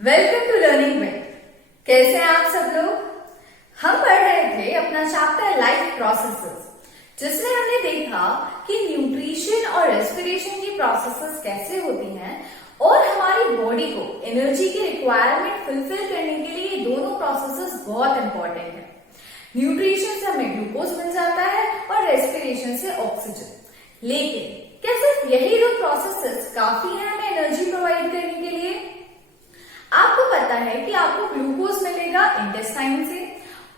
Welcome to learning with. कैसे हैं आप सब लोग? हम पढ़ रहे थे अपना चैप्टर लाइफ प्रोसेसेस, जिसमें हमने देखा कि न्यूट्रिशन और रेस्पिरेशन की प्रोसेसेस कैसे होती हैं और हमारी बॉडी को एनर्जी की रिक्वायरमेंट फुलफिल करने के लिए ये दोनों प्रोसेसेस बहुत इंपॉर्टेंट है। न्यूट्रिशन से हमें ग्लूकोज मिल जाता है और रेस्पिरेशन से ऑक्सीजन। लेकिन क्या सिर्फ यही दो प्रोसेसेस काफी है हमें एनर्जी प्रोवाइड करने के लिए? आपको पता है कि आपको ग्लूकोज मिलेगा इंटेस्टाइन से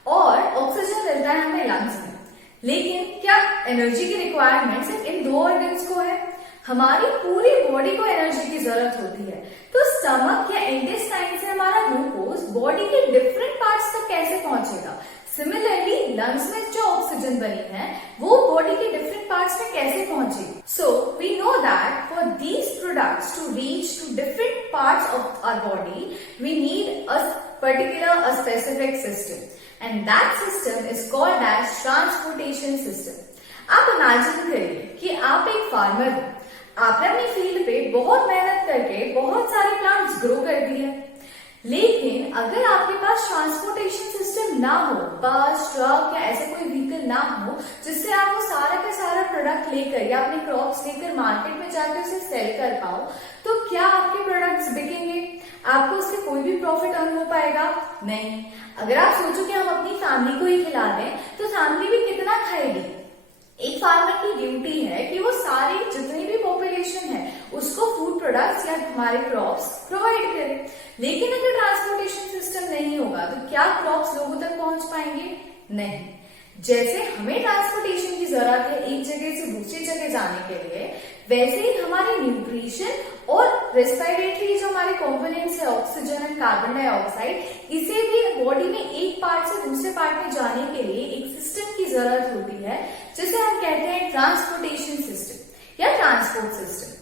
और ऑक्सीजन मिलता है हमें लंग्स में। लेकिन क्या एनर्जी की रिक्वायरमेंट सिर्फ इन दो ऑर्गन्स को है? हमारी पूरी बॉडी को एनर्जी की जरूरत होती है। तो स्टमक या इंटेस्टाइन से हमारा ग्लूकोज बॉडी के डिफरेंट पार्ट्स तक कैसे पहुंचेगा? सिमिलरली लंग्स में जो ऑक्सीजन बनी है वो बॉडी के डिफरेंट पार्ट्स में कैसे पहुंचेगी? So we know that for these products to reach to different parts of our body we need a particular a specific system and that system is called as transportation system. आप imagine करिए कि आप एक farmer हो। आपने अपनी field पे बहुत मेहनत करके बहुत सारे प्लांट्स ग्रो कर दिए, लेकिन अगर आपके पास ट्रांसपोर्टेशन सिस्टम ना हो, बस ट्रक या ऐसे कोई व्हीकल ना हो जिससे आप वो सारा का सारा प्रोडक्ट लेकर या अपने क्रॉप्स लेकर मार्केट में जाकर उसे सेल कर पाओ, तो क्या आपके प्रोडक्ट्स बिकेंगे? आपको उससे कोई भी प्रॉफिट अर्न हो पाएगा? नहीं। अगर आप सोचो कि हम अपनी फैमिली को ही खिला दें तो फैमिली भी कितना खाएगी? एक फार्मर की ड्यूटी है कि वो सारी जितनी भी पॉपुलेशन है उसको फूड प्रोडक्ट्स या हमारे क्रॉप्स प्रोवाइड करे। लेकिन अगर ट्रांसपोर्टेशन सिस्टम नहीं होगा तो क्या क्रॉप्स लोगों तक पहुंच पाएंगे? नहीं। जैसे हमें ट्रांसपोर्टेशन की जरूरत है एक जगह से दूसरी जगह जाने के लिए, वैसे ही हमारे न्यूट्रिशन और रेस्पिरेटरी जो हमारे कंपोनेंट्स है ऑक्सीजन एंड कार्बन डाइऑक्साइड, इसे भी बॉडी में एक पार्ट से दूसरे पार्ट में जाने के लिए एक सिस्टम की जरूरत होती है जिसे हम कहते हैं ट्रांसपोर्टेशन सिस्टम या ट्रांसपोर्ट सिस्टम।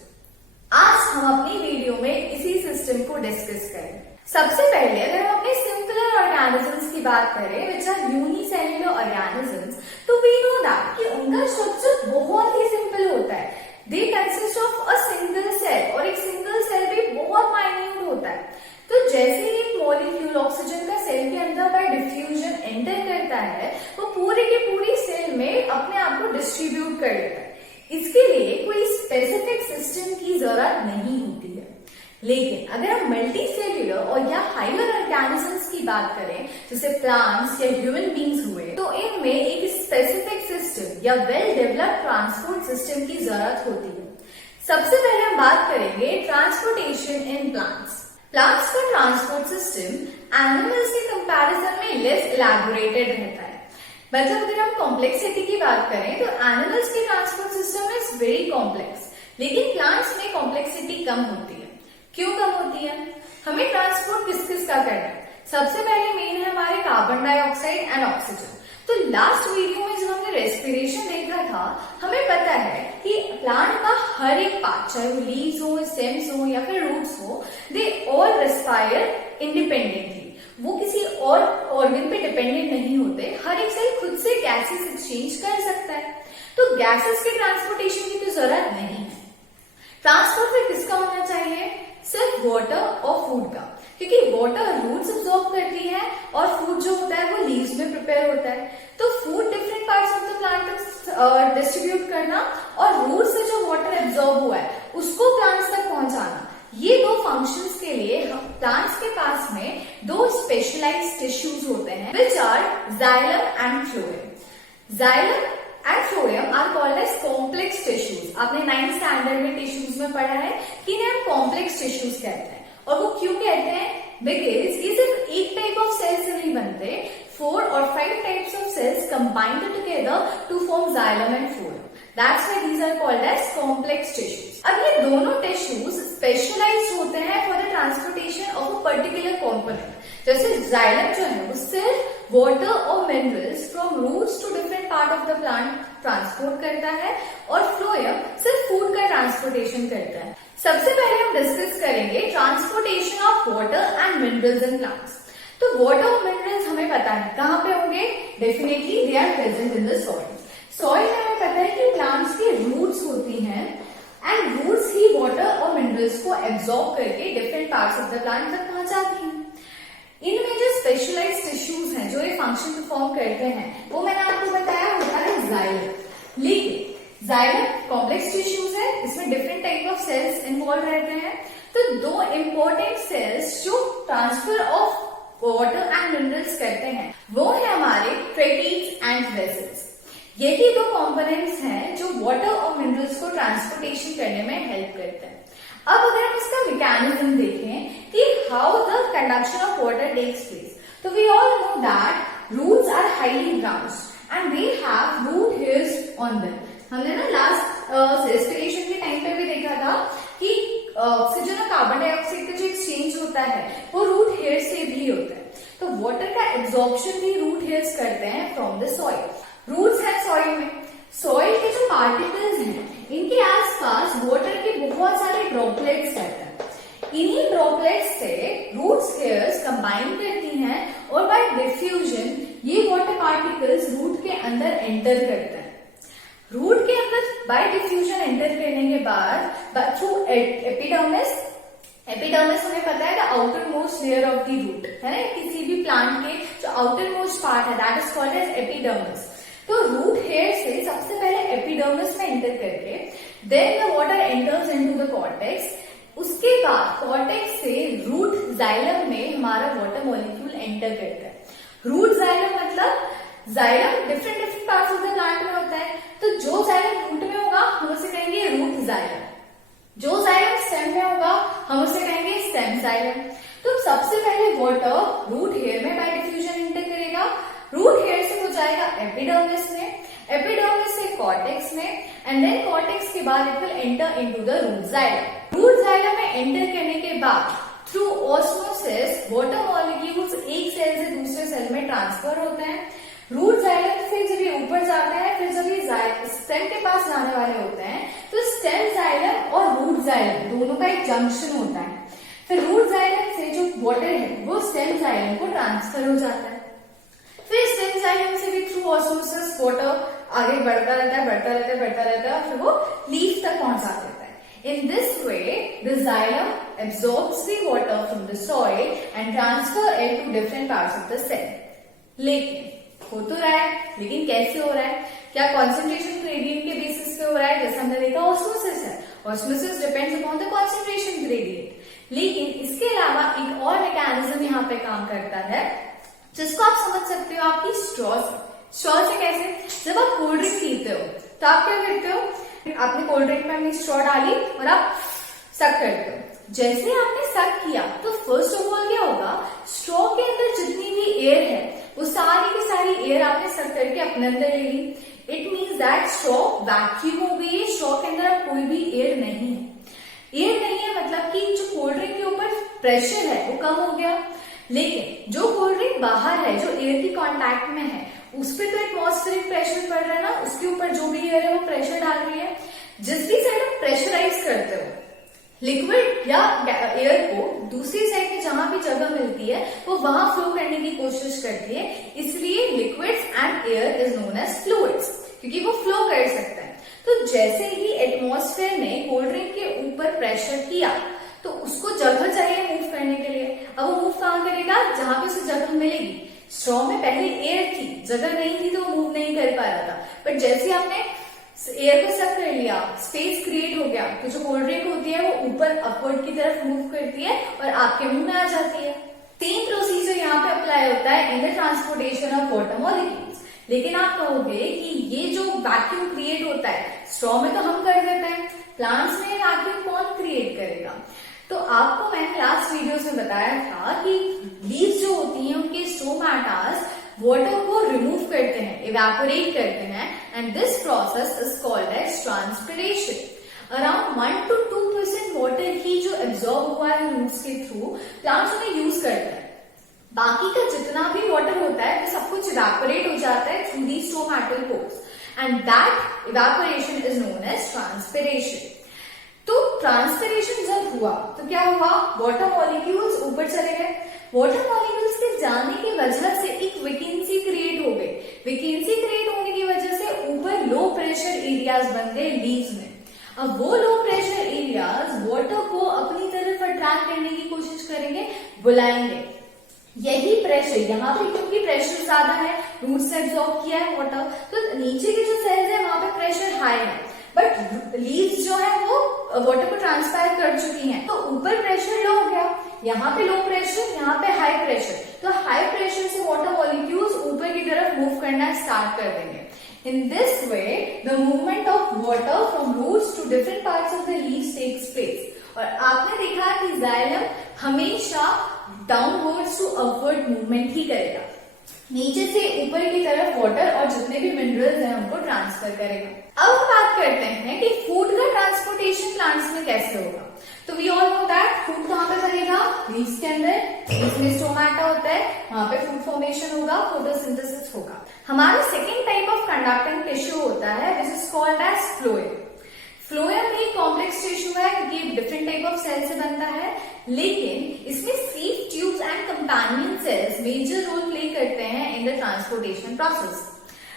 आज हम अपनी वीडियो में इसी सिस्टम को डिस्कस करेंगे। सबसे पहले अगर हम अपने सिंपलर ऑर्गेनिजम्स की बात करें विच आर यूनिसेल्युलर ऑर्गेनिजम्स, तो वी नो दैट कि उनका स्ट्रक्चर बहुत ही सिंपल होता है। They consist of a single cell और एक सिंगल सेल भी बहुत माइन्यूट होता है। तो जैसे ही एक मॉलिक्यूल ऑक्सीजन का सेल के अंदर बाय डिफ्यूजन एंटर करता है वो पूरी की पूरी सेल में अपने आप को डिस्ट्रीब्यूट कर देता है। इसके लिए कोई स्पेसिफिक सिस्टम की जरूरत नहीं होती है। लेकिन अगर हम मल्टी सेल्यूलर और या हायर ऑर्गेनिजम्स की बात करें जैसे प्लांट्स या ह्यूमन बींग्स हुए, तो इनमें एक स्पेसिफिक सिस्टम या वेल डेवलप्ड ट्रांसपोर्ट सिस्टम की जरूरत होती है। सबसे पहले हम बात करेंगे ट्रांसपोर्टेशन इन प्लांट्स। प्लांट्स का ट्रांसपोर्ट सिस्टम एनिमल्स के कंपैरिजन में लेस इलैबोरेटेड रहता है। मतलब अगर हम कॉम्प्लेक्सिटी की बात करें तो एनिमल्स की transport system is very complex, लेकिन प्लांट्स में कॉम्प्लेक्सिटी कम होती है। क्यों कम होती है? हमें ट्रांसपोर्ट किस किस का करना है? सबसे पहले मेन है हमारे कार्बन डाइऑक्साइड एंड ऑक्सीजन। तो लास्ट वीडियो में जब हमने रेस्पिरेशन देखा था, हमें पता है कि प्लांट का हर एक पार्ट, चाहे वो लीव्स हो, स्टेम्स हो या फिर रूट्स हो, दे ऑल रेस्पायर इंडिपेंडेंटली। वो किसी और ऑर्गन पे डिपेंडेंट नहीं होते। हर एक सेल खुद से गैसेस एक्सचेंज कर सकता है। तो गैसेस के ट्रांसपोर्टेशन की तो जरूरत नहीं है। ट्रांसपोर्ट फिर किसका होना चाहिए? सिर्फ वाटर और फूड का, क्योंकि वाटर रूट्स अब्सॉर्ब करती है और फूड जो होता है वो लीव्स में प्रिपेयर होता है। तो food different parts of the plant तक डिस्ट्रीब्यूट करना और रूट से जो वाटर एब्सॉर्ब हुआ है उसको प्लांट्स तक पहुंचाना, ये दो फंक्शंस के लिए प्लांट्स के पास में दो स्पेशलाइज्ड टिश्यूज होते हैं which are xylem and phloem. Xylem and phloem are called as complex tissues. आपने 9th स्टैंडर्ड में टिश्यूज में पढ़ा है कि इन्हें हम कॉम्प्लेक्स टिश्यूज कहते हैं। और वो क्यों कहते हैं? बिकॉज ये सिर्फ एक टाइप ऑफ सेल्स से नहीं बनते, 4 और 5 types of cells combined together to form xylem and phloem. That's why these are called as complex tissues. अब ये दोनों टिश्यूज स्पेशलाइज्ड होते हैं for the transportation of a particular component. जैसे जाइलम जो है वो सिर्फ वाटर और minerals from roots to different part of the plant transport करता है और फ्लोएम सिर्फ फूड का ट्रांसपोर्टेशन करता है। सबसे पहले हम डिस्कस करेंगे transportation of water and minerals in plants. तो वाटर और मिनरल्स हमें पता है कहाँ पे होंगे? Definitely they are present in the soil. Soil में हमें पता है कि प्लांट्स की रूट्स होती हैं एंड रूट्स ही वाटर और मिनरल्स को एब्जॉर्ब करके different parts of the plant तक पहुंचाती हैं। इनमें जो स्पेशलाइज्ड टिश्यूज हैं जो ये फंक्शन परफॉर्म करते हैं वो मैंने आपको बताया होता है जाइलम। लेकिन जाइलम कॉम्प्लेक्स टिश्यूज है, इसमें different type of cells involve रहते हैं। तो दो इंपॉर्टेंट सेल्स जो transfer of water and minerals करते हैं वो है हमारे ट्रेकीज एंड वेसल्स। यही दो कंपोनेंट्स हैं जो वाटर और मिनरल्स को ट्रांसपोर्टेशन करने में हेल्प करते हैं। अब अगर हम इसका मैकेनिज्म देखें कि how the conduction of water takes place, तो we all know that roots are highly branched and they have root hairs on them. हमने ना लास्ट रेस्पिरेशन के टाइम पे भी देखा था कि ऑक्सीजन और कार्बन डाइऑक्साइड का जो एक्सचेंज होता है वो रूट हेयर से भी होता है। तो वाटर का एब्जॉर्प्शन भी रूट हेयर्स करते हैं फ्रॉम द सॉइल। रूट्स है सॉइल में, सॉइल के जो पार्टिकल्स हैं इनके आसपास वाटर के बहुत सारे ड्रॉपलेट्स रहते हैं। इन्हीं ड्रॉपलेट्स से रूट्स हेयर्स कंबाइन करती हैं और बाय डिफ्यूजन ये वाटर पार्टिकल्स रूट के अंदर एंटर करते हैं। रूट के अंदर बाय डिफ्यूजन एंटर करने के बाद थ्रू एपिडर्मिस, एपिडर्मिस हमें पता है the outer most layer of the root है ना, किसी भी प्लांट के जो आउटर मोस्ट पार्ट है that is called as epidermis. तो रूट हेयर से सबसे पहले एपिडर्मिस में एंटर करके then the water enters into the cortex. उसके बाद कॉर्टेक्स से रूट जाइलम में हमारा वाटर मॉलिक्यूल एंटर करता है। रूट जाइलम मतलब xylem different parts of the plant में होता है। तो जो जाइलम रूट में होगा हम उसे कहेंगे रूट जाइलम, जो जाइलम स्टेम में होगा हम उसे कहेंगे स्टेम जाइलम। तो सबसे पहले वाटर रूट हेयर में बाय डिफ्यूजन एंटर करेगा, रूट हेयर से हो जाएगा एपिडर्मिस में, एपिडर्मिस से कॉर्टेक्स में एंड देन कॉर्टेक्स के बाद it will enter into the root xylem. Root xylem में एंटर करने के बाद थ्रू ऑस्मोसिस वाटर मॉलिक्यूल्स एक सेल से दूसरे सेल में ट्रांसफर होते हैं। रूट जाइलम से जब ये ऊपर जाता है फिर जब ये स्टेम के पास जाने वाले होते हैं तो स्टेम जाइलम और रूट जाइलम दोनों का एक जंक्शन होता है। फिर रूट जाइलम से जो वाटर है वो स्टेम जाइलम को ट्रांसफर हो जाता है। फिर स्टेम जाइलम से भी थ्रू ऑस्मोसिस वाटर आगे बढ़ता रहता है, बढ़ता रहता है, बढ़ता रहता है, फिर वो लीफ तक पहुंचा देता है। In this way, the xylem absorbs the water from the soil and transfer it to different parts of the cell. लेकिन हो तो रहा है, लेकिन कैसे हो रहा है? क्या कॉन्सेंट्रेशन ग्रेडियंट के बेसिस पे हो रहा है? जैसे हमने देखा ऑस्मोसिस है, osmosis depends upon the concentration gradient. लेकिन इसके अलावा एक और मैकेनिज्म यहाँ पे काम करता है जिसको आप समझ सकते हो आपकी स्ट्रॉ से। स्ट्रॉ से कैसे? जब आप कोल्ड ड्रिंक पीते हो तो आप क्या करते हो, आपने कोल्ड ड्रिंक में अपनी स्ट्रॉ डाली और आप सक करते हो। जैसे आपने सक किया तो फर्स्ट ऑफ ऑल क्या होगा, स्ट्रॉ के अंदर जितनी भी एयर है वो सारी की सारी एयर आपने सक करके अपने अंदर ले ली। It means that straw vacuum हो गई है, स्ट्रॉ के अंदर अब कोई भी एयर नहीं है। एयर नहीं है मतलब कि जो कोल्ड ड्रिंक के ऊपर प्रेशर है वो कम हो गया। लेकिन जो कोल्ड ड्रिंक बाहर है, जो एयर की कांटेक्ट में है, उस पर तो एटमॉस्फेरिक प्रेशर पड़ रहा है ना, उसके ऊपर जो भी एयर है वो प्रेशर डाल रही है। जिस भी साइड आप प्रेशराइज करते हो लिक्विड या एयर को, दूसरी साइड में जहां भी जगह मिलती है वो वहां फ्लो करने की कोशिश करती है। इसलिए liquids and air is known as fluids, क्योंकि वो फ्लो कर सकता है। तो जैसे ही एटमॉस्फेयर ने कोल्ड ड्रिंक के ऊपर प्रेशर किया तो उसको जगह चाहिए मूव करने के लिए। अब वो मूव कहां करेगा, जहां पे उसे जगह मिलेगी। स्ट्रॉ में पहले एयर थी, जगह नहीं थी तो वो मूव नहीं कर पा रहा था, बट जैसे आपने एयर को सक कर लिया, स्पेस क्रिएट हो गया, तो जो कोल्ड ड्रिंक होती है वो ऊपर अपवर्ड की तरफ मूव करती है और आपके मुंह में आ जाती है। सेम प्रोसीजर यहाँ पे अप्लाई होता है इन the transportation of water molecules. लेकिन आप कहोगे कि ये जो वैक्यूम क्रिएट होता है स्ट्रॉ में तो हम कर देते हैं, प्लांट्स में वैक्यूम कौन क्रिएट करेगा? तो आपको मैंने लास्ट वीडियोस में बताया था कि लीव्स जो होती हैं उनके स्टोमेटास वाटर को रिमूव करते हैं, इवेपोरेट करते हैं, and this process is called as transpiration. Around 1 to 2% water ही जो एब्जॉर्ब हुआ है रूट्स के थ्रू प्लांट्स उन्हें यूज करते हैं। बाकी का जितना भी वाटर होता है वो सब कुछ इवेपोरेट हो जाता है through the stomatal pores, and that evaporation is known as transpiration. तो ट्रांसपिरेशन जब हुआ तो क्या हुआ, वाटर मॉलिक्यूल्स ऊपर चले गए। वाटर मॉलिक्यूल्स के जाने की वजह से एक वैकेंसी क्रिएट हो गई। वैकेंसी क्रिएट होने की वजह से ऊपर लो प्रेशर एरियाज बन गए लीव्स में। अब वो लो प्रेशर एरियाज वाटर को अपनी तरफ अट्रैक्ट करने की कोशिश करेंगे, बुलाएंगे। यही प्रेशर यहाँ पे, क्योंकि प्रेशर ज्यादा है, रूट से एब्जॉर्ब किया है वाटर, तो नीचे के जो सेल्स है वहां पे प्रेशर हाई है, बट लीव्स जो है वो वाटर को ट्रांसफायर कर चुकी हैं, तो ऊपर प्रेशर लो हो गया, यहाँ पे लो प्रेशर, यहाँ पे हाई प्रेशर, तो हाई प्रेशर से वाटर मॉलिक्यूल्स ऊपर की तरफ मूव करना स्टार्ट कर देंगे। In this way, the movement of water from roots to different parts of the leaves takes place. और आपने देखा कि जाइलम हमेशा डाउनवर्ड्स टू अपवर्ड मूवमेंट ही करेगा, नीचे से ऊपर की तरफ वाटर और जितने भी मिनरल्स हैं उनको ट्रांसफर करेगा। अब बात करते हैं कि फूड का ट्रांसपोर्टेशन प्लांट्स में कैसे होगा। तो we all know that food कहाँ पे बनेगा, लीव्स के अंदर, इसमें स्टोमेटा होता है, वहां पे फूड फॉर्मेशन होगा, फोटोसिंथेसिस होगा। हमारा second type of conducting tissue होता है which is called as phloem. Phloem एक कॉम्प्लेक्स टिश्यू है क्योंकि डिफरेंट टाइप ऑफ सेल से बनता है, लेकिन इसमें sieve tubes and companion cells major role play करते हैं इन द ट्रांसपोर्टेशन प्रोसेस।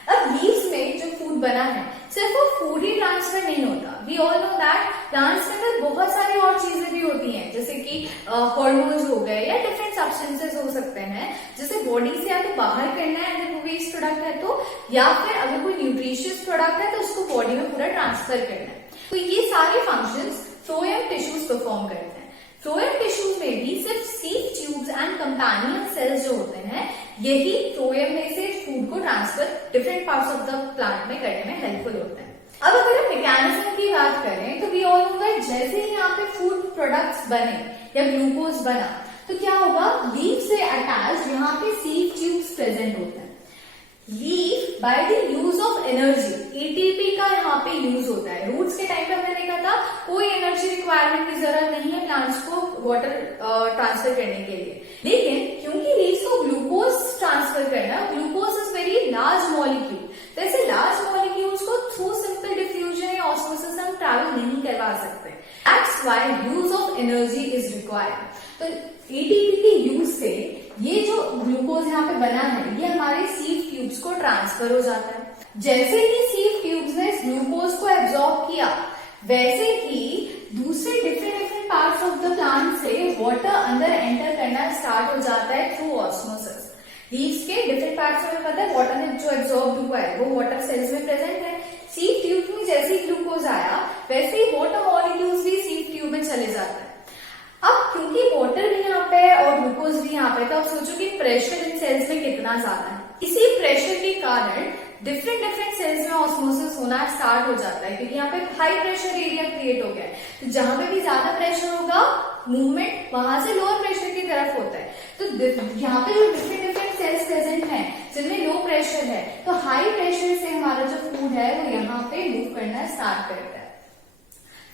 अब लीव्स में जो फूड बना है सिर्फ वो फूड ही ट्रांसफर नहीं होता, we all know that plants के अंदर बहुत सारी और चीजें भी होती हैं, जैसे कि हार्मोन्स हो गए या डिफरेंट सब्सटेंसेस हो सकते हैं, जैसे बॉडी से या तो बाहर करना है अगर वो वेस्ट प्रोडक्ट है तो, या फिर अगर कोई न्यूट्रिशियस प्रोडक्ट है तो उसको बॉडी में पूरा ट्रांसफर करना है। तो ये सारे फंक्शंस फ्लोएम टिश्यूज परफॉर्म करते हैं। फ्लोएम टिश्यूज में भी सिर्फ सीव ट्यूब्स एंड कंपेनियन सेल्स जो होते हैं यही फ्लोएम में से फूड को transfer different parts of the plant में करने में हेल्पफुल होते हैं। अब अगर हम मैकेनिज्म की बात करें तो वी ऑल नो दैट जैसे ही यहाँ पे फूड प्रोडक्ट्स बने या ग्लूकोज बना तो क्या होगा, लीव से अटैच यहाँ पे सीव ट्यूब्स प्रेजेंट होते हैं। Leave by the use of energy, ATP का यहाँ पे यूज होता है। रूट्स के टाइम पे हमने देखा था कोई एनर्जी रिक्वायरमेंट की जरूरत नहीं है प्लांट्स को वाटर ट्रांसफर करने के लिए, लेकिन क्योंकि लीव्स को ग्लूकोज ट्रांसफर करना, glucose is very large molecule, तो ऐसे लार्ज मॉलिक्यूल्स को थ्रू सिंपल डिफ्यूजन या ऑस्मोसिस हम ट्रैवल नहीं करवा सकते। That's why use of energy is required. तो एटीपी के यूज से ये जो ग्लूकोज यहाँ पे बना है ये हमारे सीव ट्यूब्स को ट्रांसफर हो जाता है। जैसे ही सीव ट्यूब्स ने इस ग्लूकोज को एब्जॉर्ब किया, वैसे ही दूसरे different parts of the plant से वाटर अंदर एंटर करना स्टार्ट हो जाता है थ्रू ऑस्मोसिस। लीव्स के डिफरेंट पार्ट्स में पता है वाटर ने जो एब्जॉर्ब हुआ है वो वाटर सेल्स में प्रेजेंट है। सीव ट्यूब में जैसे ही ग्लूकोज आया वैसे ही वाटर मॉलिक्यूल्स भी सीव ट्यूब में चले जाते हैं। अब क्योंकि वाटर भी यहाँ पे है और ग्लूकोज भी यहाँ पे, तो आप सोचो कि प्रेशर इन सेल्स में कितना ज्यादा है। इसी प्रेशर के कारण डिफरेंट सेल्स में ऑस्मोसिस होना स्टार्ट हो जाता है, क्योंकि यहाँ पे हाई प्रेशर एरिया क्रिएट हो गया है। तो जहां पे भी ज्यादा प्रेशर होगा मूवमेंट वहां से लोअर प्रेशर की तरफ होता है। तो यहाँ पे जो डिफरेंट सेल्स प्रेजेंट हैं जिनमें लो प्रेशर है, तो हाई प्रेशर से हमारा जो फूड है वो यहाँ पे मूव करना स्टार्ट करता है।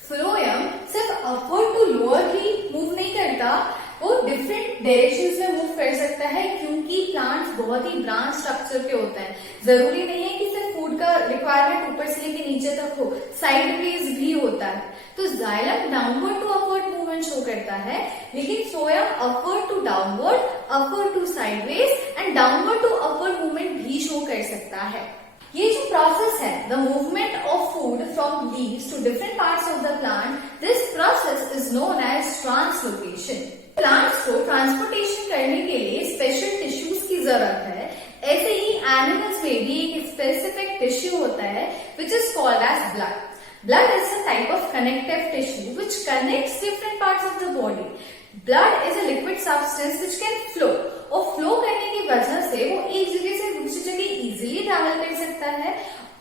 फ्लोएम सिर्फ अपवर्ड टू लोअर ही मूव नहीं करता, वो डिफरेंट डायरेक्शंस में मूव कर सकता है, क्योंकि प्लांट्स बहुत ही ब्रांच स्ट्रक्चर के होते हैं। जरूरी नहीं है कि सिर्फ फूड का रिक्वायरमेंट ऊपर से लेके नीचे तक हो, साइडवेज भी होता है। तो xylem downward to upward movement show करता है, लेकिन phloem upward to downward, upward to sideways and downward to upward movement भी शो कर सकता है। ये जो प्रोसेस है, the movement of food from leaves to different parts of the plant, this process is known as translocation. Plants को transportation करने के लिए स्पेशल टिश्यूज की जरूरत है। ऐसे ही एनिमल्स में भी एक स्पेसिफिक टिश्यू होता है which is called as blood. Blood is a type of connective tissue which connects different parts of the body. Blood is a liquid substance which can flow. और फ्लो करने की वजह से वो एक जगह से दूसरी जगह इजीली ट्रैवल कर सकता है,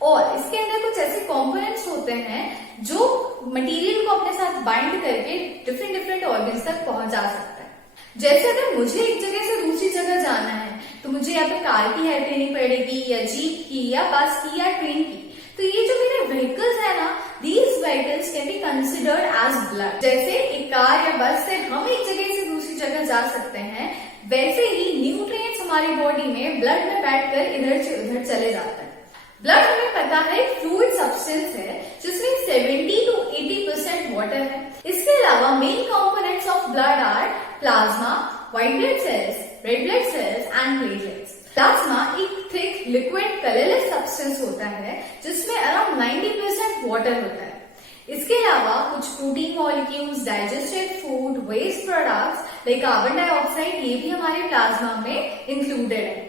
और इसके अंदर कुछ ऐसे कंपोनेंट्स होते हैं जो मटेरियल को अपने साथ बाइंड करके डिफरेंट ऑर्गन्स तक पहुंचा सकता है। जैसे अगर मुझे एक जगह से दूसरी जगह जाना है तो मुझे या तो कार की हेल्प लेनी पड़ेगी, या जीप की, या बस की, या ट्रेन की। तो ये जो मेरे व्हीकल्स है ना, these vehicles can be considered as blood. जैसे एक कार या बस से हम एक जगह से दूसरी जगह जा सकते हैं, वैसे ही न्यूट्रिएंट्स हमारी बॉडी में ब्लड में बैठकर इधर से उधर चले जाते हैं। ब्लड हमें पता है फ्लूइड सब्सटेंस है जिसमें 70 to 80% वाटर है। इसके अलावा main components of blood are plasma, white blood cells, red blood cells and platelets. Plasma एक थिक लिक्विड कलरलेस सब्सटेंस होता है जिसमें अराउंड 90% वाटर होता है। इसके अलावा कुछ protein molecules, digested food, waste products like carbon dioxide, ये भी हमारे प्लाज्मा में इंक्लूडेड है।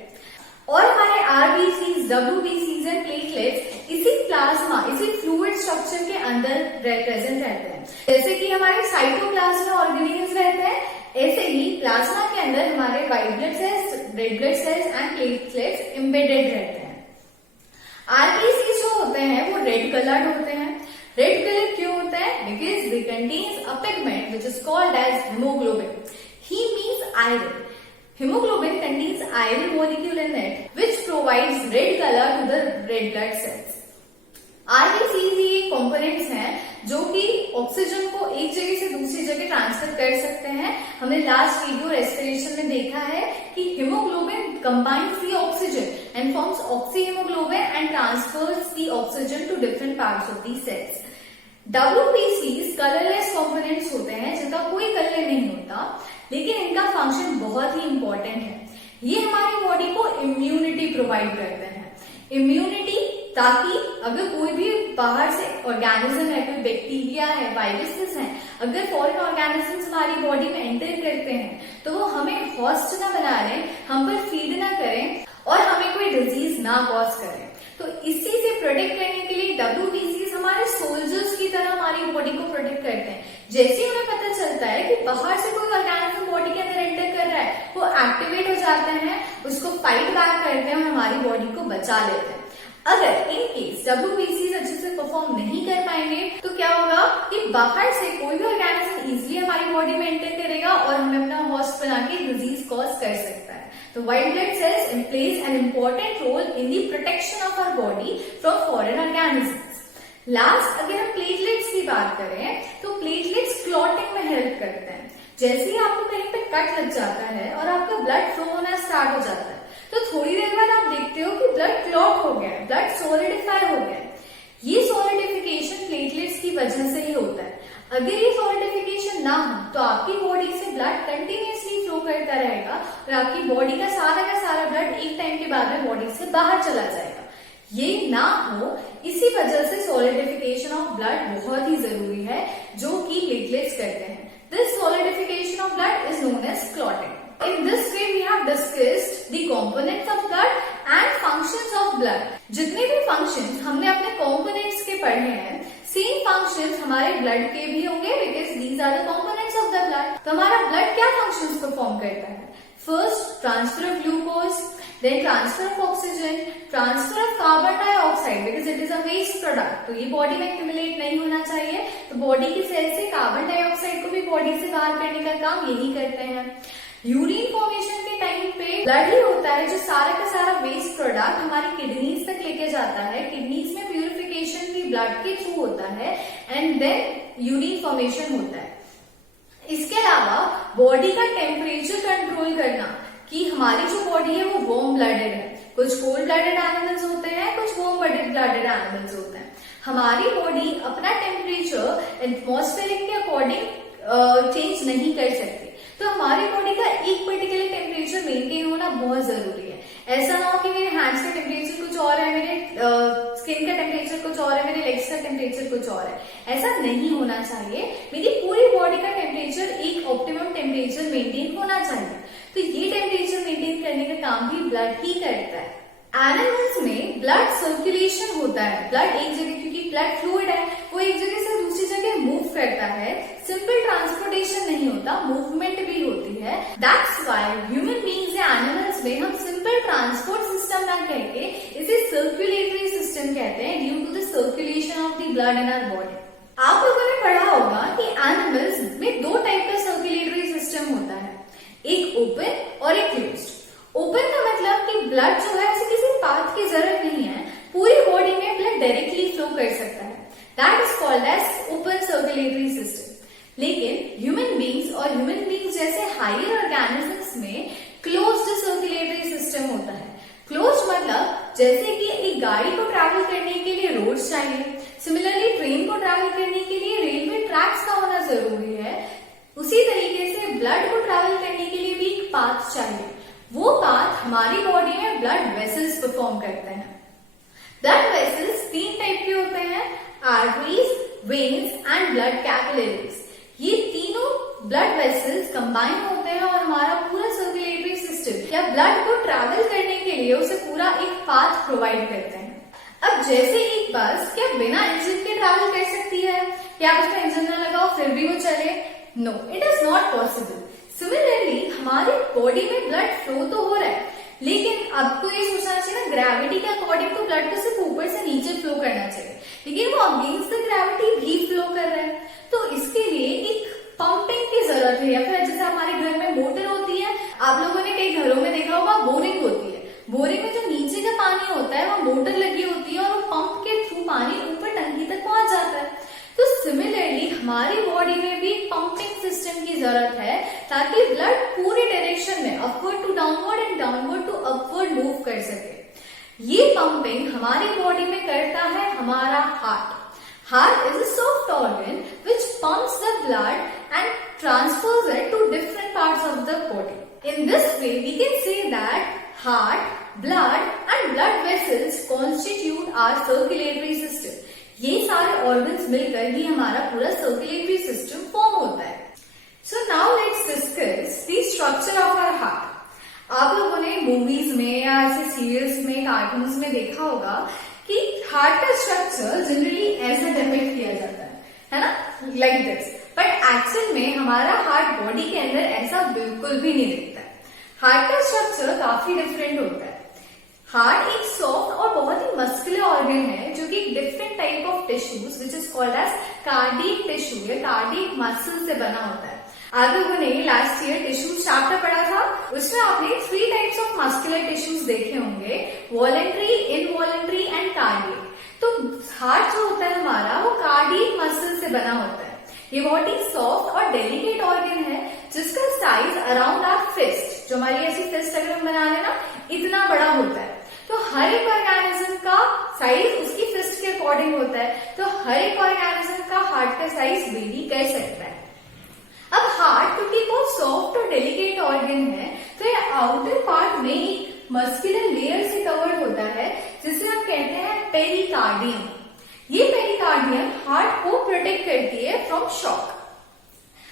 और हमारे आरबीसीज, डब्ल्यूबीसीज एंड प्लेटलेट्स इसी प्लाज्मा, इसी फ्लूइड स्ट्रक्चर के अंदर प्रेजेंट रहते हैं। जैसे कि हमारे साइटोप्लाज्म में ऑर्गेनेल्स रहते हैं, ऐसे ही प्लाज्मा के अंदर हमारे white blood cells, red blood cells and platelets embedded रहते हैं। आरबीसी जो होते हैं वो रेड कलर्ड होते हैं। रेड कलर क्यों होता है? Because they contains a pigment which is called as hemoglobin. He means iron. Hemoglobin contains iron molecule in it which provides red color to the red blood cells. RBCs ये components हैं जो कि oxygen को एक जगह से दूसरी जगह ट्रांसफर कर सकते हैं। हमने लास्ट वीडियो रेस्पिरेशन में देखा है कि haemoglobin combines the oxygen and forms oxyhaemoglobin and transfers the oxygen to different parts of the cells. डब्ल्यूबीसीज कलरलेस कंपोनेंट्स होते हैं जिनका कोई कलर नहीं होता, लेकिन इनका फंक्शन बहुत ही इंपॉर्टेंट है। ये हमारी बॉडी को इम्यूनिटी प्रोवाइड करते हैं। इम्यूनिटी, ताकि अगर कोई भी बाहर से ऑर्गेनिज्म है, कोई बैक्टीरिया है, वायरसेस हैं, अगर फॉरेन ऑर्गेनिजम्स हमारी बॉडी में एंटर करते हैं तो वो हमें हॉस्ट ना बना लें, हम पर फीड ना करें और हमें कोई डिजीज ना कॉज करें। तो इसी से प्रोटेक्ट करने के लिए डब्ल्यूबीसीज हमारे सोल्जर्स की तरह हमारी बॉडी को प्रोटेक्ट करते हैं। जैसे उन्हें पता चलता है कि बाहर से कोई ऑर्गेनिज्म बॉडी के अंदर एंटर कर रहा है, वो एक्टिवेट हो जाते हैं, उसको फाइट बैक करते हैं और हमारी बॉडी को बचा लेते हैं। अगर इन केस डब्ल्यूबीसीज अच्छे से परफॉर्म नहीं कर पाएंगे तो क्या होगा कि बाहर से कोई भी ऑर्गेनिज्म इजीली हमारी बॉडी में एंटर करेगा और हमें अपना होस्ट बना के डिजीज कॉज कर सकता है। तो white blood cells plays an important role in the protection of our body from foreign organisms. Last, अगर हम प्लेटलेट्स की बात करें तो प्लेटलेट्स क्लॉटिंग में हेल्प करते हैं। जैसे ही आपको कहीं पे कट लग जाता है और आपका ब्लड फ्लो होना स्टार्ट हो जाता है तो थोड़ी देर बाद आप देखते हो कि ब्लड क्लॉट हो गया है, ब्लड सॉलिडिफाई हो गया है। ये सॉलिडिफिकेशन प्लेटलेट्स की वजह से ही होता है। अगर ये सॉलिडिफिकेशन ना हो तो आपकी बॉडी से ब्लड कंटिन्यूअसली फ्लो करता रहेगा और आपकी बॉडी का सारा ब्लड एक टाइम के बाद में बॉडी से बाहर चला जाएगा। ये ना हो, इसी वजह से सॉलिडिफिकेशन ऑफ ब्लड बहुत ही जरूरी है, जो कि प्लेटलेट्स करते हैं। This solidification of blood is known as clotting. In this way, we have discussed the components of blood and functions of blood. जितने भी functions हमने अपने components के पढ़े हैं, same functions हमारे blood के भी होंगे because these are the components of the blood. तो हमारा blood क्या functions perform करता है? First, transfer of glucose, then transfer of oxygen, transfer of carbon dioxide because it is a waste product. तो ये बॉडी में एक्यूमुलेट नहीं होना चाहिए, तो बॉडी की सेल से कार्बन डाइऑक्साइड को भी बॉडी से बाहर करने का काम यही करते हैं। यूरिन फॉर्मेशन के टाइम पे ब्लड ही होता है जो सारा का सारा वेस्ट प्रोडक्ट हमारी किडनीज तक लेके जाता है। किडनीज में प्यूरिफिकेशन भी ब्लड के थ्रू होता है एंड देन यूरिन फॉर्मेशन होता है। इसके अलावा बॉडी का टेम्परेचर कंट्रोल करना, कि हमारी जो बॉडी है वो वार्म ब्लडेड है। कुछ कोल्ड ब्लडेड एनिमल्स होते हैं, कुछ वार्म ब्लडेड एनिमल्स होते हैं। हमारी बॉडी अपना टेम्परेचर एटमॉस्फेरिक के अकॉर्डिंग चेंज नहीं कर सकती, तो हमारी बॉडी का एक पर्टिकुलर टेम्परेचर मेंटेन होना बहुत जरूरी है। ऐसा ना हो कि मेरे हैंड्स का टेम्परेचर कुछ और है, मेरे स्किन का टेम्परेचर कुछ और है, मेरे लेग्स का टेम्परेचर कुछ और है, ऐसा नहीं होना चाहिए। मेरी पूरी बॉडी का टेम्परेचर एक ऑप्टिमम टेम्परेचर मेंटेन होना चाहिए। तो ये टेम्परेचर मेंटेन करने का काम भी ब्लड ही करता है। एनिमल्स में ब्लड सर्कुलेशन होता है। ब्लड एक जगह, क्योंकि ब्लड फ्लूइड है, वो एक जगह से दूसरी जगह मूव करता है। सिंपल ट्रांसपोर्टेशन नहीं होता, मूवमेंट भी होती है। दैट्स व्हाई ह्यूमन बीइंग्स या एनिमल्स में हम सिंपल ट्रांसपोर्ट सिस्टम ना कहके इसे सर्कुलेटरी सिस्टम कहते हैं, due to the circulation of the blood in our body. आप लोगों ने पढ़ा होगा कि एनिमल्स में दो टाइप का सर्कुलेटरी सिस्टम होता है, एक ओपन और एक क्लोज्ड। ओपन का मतलब कि ब्लड जो है उसे किसी पाथ की जरूरत नहीं है, पूरी बॉडी में ब्लड डायरेक्टली फ्लो कर सकता है। That is called as open circulatory system. लेकिन ह्यूमन बींग्स जैसे हायर ऑर्गेनिजम्स में क्लोज्ड सर्कुलेटरी सिस्टम होता है। क्लोज्ड मतलब जैसे कि एक गाड़ी को ट्रैवल करने के लिए रोड्स चाहिए, सिमिलरली ट्रेन को ट्रैवल करने के लिए रेलवे ट्रैक्स का होना जरूरी है, उसी तरीके से ब्लड को ट्रैवल करने के लिए भी एक पाथ चाहिए। वो पाथ हमारी बॉडी में ब्लड वेसल्स परफॉर्म करते हैं। ब्लड वेसल्स तीन टाइप के होते हैं, arteries, veins and blood capillaries. ये तीनों ब्लड वेसल्स कंबाइन होते हैं और हमारा पूरा सर्कुलेटरी सिस्टम या ब्लड को ट्रैवल करने के लिए उसे पूरा एक पाथ प्रोवाइड करते हैं। अब जैसे एक बस क्या बिना इंजन के ट्रैवल कर सकती है, क्या आप उसमें इंजन न लगाओ फिर भी वो चले? No, it is not possible. Similarly हमारी बॉडी में ब्लड फ्लो तो हो रहा है, लेकिन आपको ये सोचना चाहिए ना, ग्रेविटी के अकॉर्डिंग तो ब्लड को सिर्फ ऊपर से नीचे फ्लो करना चाहिए, लेकिन वो अगेंस्ट द ग्रेविटी भी फ्लो कर रहा है। तो इसके लिए एक पंपिंग की जरूरत है, या फिर जैसे हमारे घर में मोटर होती है, आप लोगों ने कई घरों में देखा होगा बोरिंग होती है, बोरिंग में जो नीचे का पानी होता है वहां मोटर लगी होती है और वो पंप के थ्रू पानी ऊपर टंकी तक पहुंच जाता है। तो सिमिलरली हमारी बॉडी में भी पंपिंग सिस्टम की जरूरत है ताकि ब्लड पूरे डायरेक्शन में upward to downward and downward to upward move कर सके। ये पंपिंग हमारी बॉडी में करता है हमारा heart. Heart is a soft organ which pumps the blood and transfers it to different parts of the body. In this way, we can say that heart, blood and blood vessels constitute our circulatory system. ये सारे organs मिलकर ही हमारा पूरा circulatory system form होता है। So now let's discuss the structure of our heart. आप लोगों ने मूवीज में या ऐसे सीरियल्स में, कार्टून्स में देखा होगा कि हार्ट का स्ट्रक्चर जनरली ऐसा डिपिक्ट किया जाता है ना, लाइक दिस। बट एक्चुअल में हमारा हार्ट बॉडी के अंदर ऐसा बिल्कुल भी नहीं दिखता है। हार्ट का स्ट्रक्चर काफी डिफरेंट होता है। हार्ट एक सॉफ्ट और बहुत ही मस्कुलर ऑर्गन है जो कि एक different type of tissues which is called as cardiac tissue या कार्डियक मसल से बना होता है। आप लोगों ने लास्ट ईयर टिश्यू चैप्टर पढ़ा था, उसमें आपने 3 टाइप्स ऑफ मस्कुलर टिश्यूज देखे होंगे, वॉलेंट्री, इनवॉलेंट्री एंड कार्डियक। तो हार्ट जो होता है हमारा वो कार्डियक मसल से बना होता है। ये बहुत ही सॉफ्ट और डेलिकेट ऑर्गन है जिसका साइज अराउंड आवर फिस्ट, जो हमारी ऐसी फिस्ट अगर हम बना लेना इतना बड़ा होता है। तो हर एक ऑर्गेनिज्म का साइज उसकी फिस्ट के अकॉर्डिंग होता है। तो हर एक ऑर्गेनिज्म का हार्ट का साइज वेरी कर सकता है। अब हार्ट क्योंकि बहुत सॉफ्ट और डेलिकेट ऑर्गन है तो ये आउटर पार्ट में एक मस्कुलर लेयर से कवर्ड होता है जिसे हम कहते हैं पेरिकार्डियम। ये पेरिकार्डियम हार्ट को प्रोटेक्ट करती है फ्रॉम शॉक।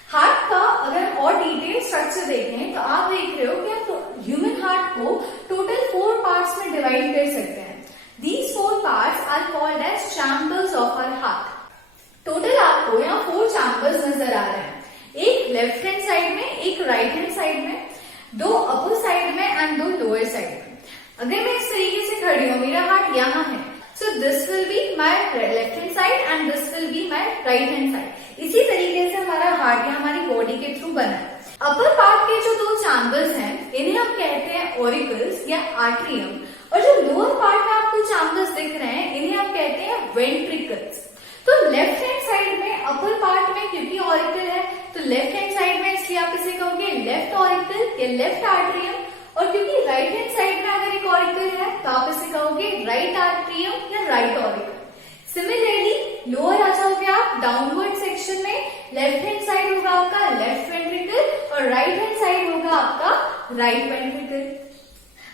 हार्ट का अगर और डिटेल स्ट्रक्चर देखें तो आप देख रहे हो कि हम ह्यूमन हार्ट को टोटल 4 पार्ट्स में डिवाइड कर सकते हैं। These 4 parts are called as chambers of our heart. Total आपको यहाँ 4 चैम्बर्स नजर आ रहे हैं, एक लेफ्ट हैंड साइड में, एक राइट हैंड साइड में, 2 अपर साइड में एंड 2 लोअर साइड में। अगर मैं इस तरीके से खड़ी हूं, मेरा हार्ट यहाँ है, so this will be my left hand side and this will be my right hand side. इसी तरीके से हमारा हार्ट यहाँ हमारी बॉडी के थ्रू बना है। अपर पार्ट के जो 2 चैम्बर्स हैं इन्हें हम कहते हैं ऑरिकल्स या आर्ट्रियम, और जो लोअर पार्ट में आपको चैम्बर्स दिख रहे हैं इन्हें हम कहते हैं वेंट्रिकल्स। तो लेफ्ट हैंड साइड में अपर पार्ट में क्योंकि ऑरिकल है तो लेफ्ट हैंड साइड में इसलिए आप इसे कहोगे लेफ्ट ऑरिकल या लेफ्ट आर्ट्रियम, और क्योंकि राइट हैंड साइड में अगर एक ऑरिकल है तो आप इसे कहोगे राइट आर्ट्रियम या राइट ऑरिकल। सिमिलरली लोअर आ जाओगे आप डाउनवर्ड सेक्शन में, लेफ्ट हैंड साइड होगा आपका लेफ्ट वेंट्रिकल और राइट हैंड साइड होगा आपका राइट वेंट्रिकल।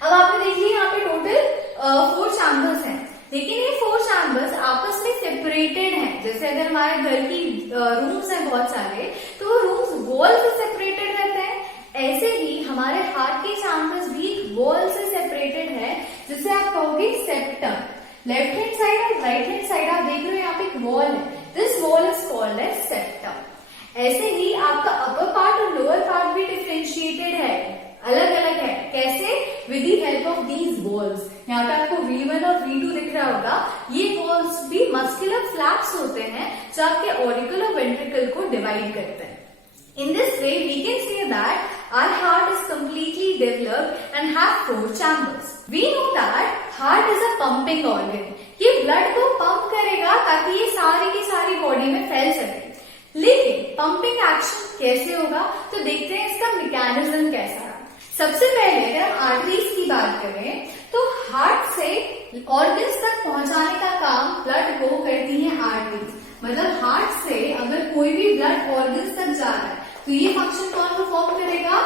अब आपने देखिए यहाँ पे टोटल 4 चैम्बर्स हैं, लेकिन ये 4 चैम्बर्स आपस में सेपरेटेड हैं। जैसे अगर हमारे घर की रूम्स हैं बहुत सारे तो वो रूम्स वॉल से सेपरेटेड रहते हैं, ऐसे ही हमारे हार्ट के चैम्बर्स भी वॉल से सेपरेटेड है जिसे आप कहोगे सेप्टम। लेफ्ट हैंड साइड और राइट हैंड साइड आप देख रहे हो यहाँ पे एक वॉल है, this wall is called as septum. ऐसे ही आपका अपर पार्ट और लोअर पार्ट भी डिफरेंशिएटेड है, अलग अलग है। कैसे? With the help of these walls. यहाँ पे आपको V1 और V2 दिख रहा होगा, ये वॉल्स भी मस्कुलर फ्लैप्स होते हैं जो आपके ऑरिकल और वेंट्रिकल को डिवाइड करते हैं। In this way, we can say that our heart is completely developed and have 4 chambers. We know that heart is a pumping organ. ये ब्लड को पंप करेगा ताकि ये सारी की सारी बॉडी में फैल सके। लेकिन पंपिंग एक्शन कैसे होगा तो देखते हैं इसका मैकेनिज्म कैसा है। सबसे पहले अगर हम आर्टरीज की बात करें तो हार्ट से ऑर्गन्स तक पहुंचाने का काम ब्लड को करती है आर्टरीज। मतलब हार्ट से अगर कोई भी ब्लड ऑर्गन्स तक जा रहा है तो ये फंक्शन कौन परफॉर्म करेगा?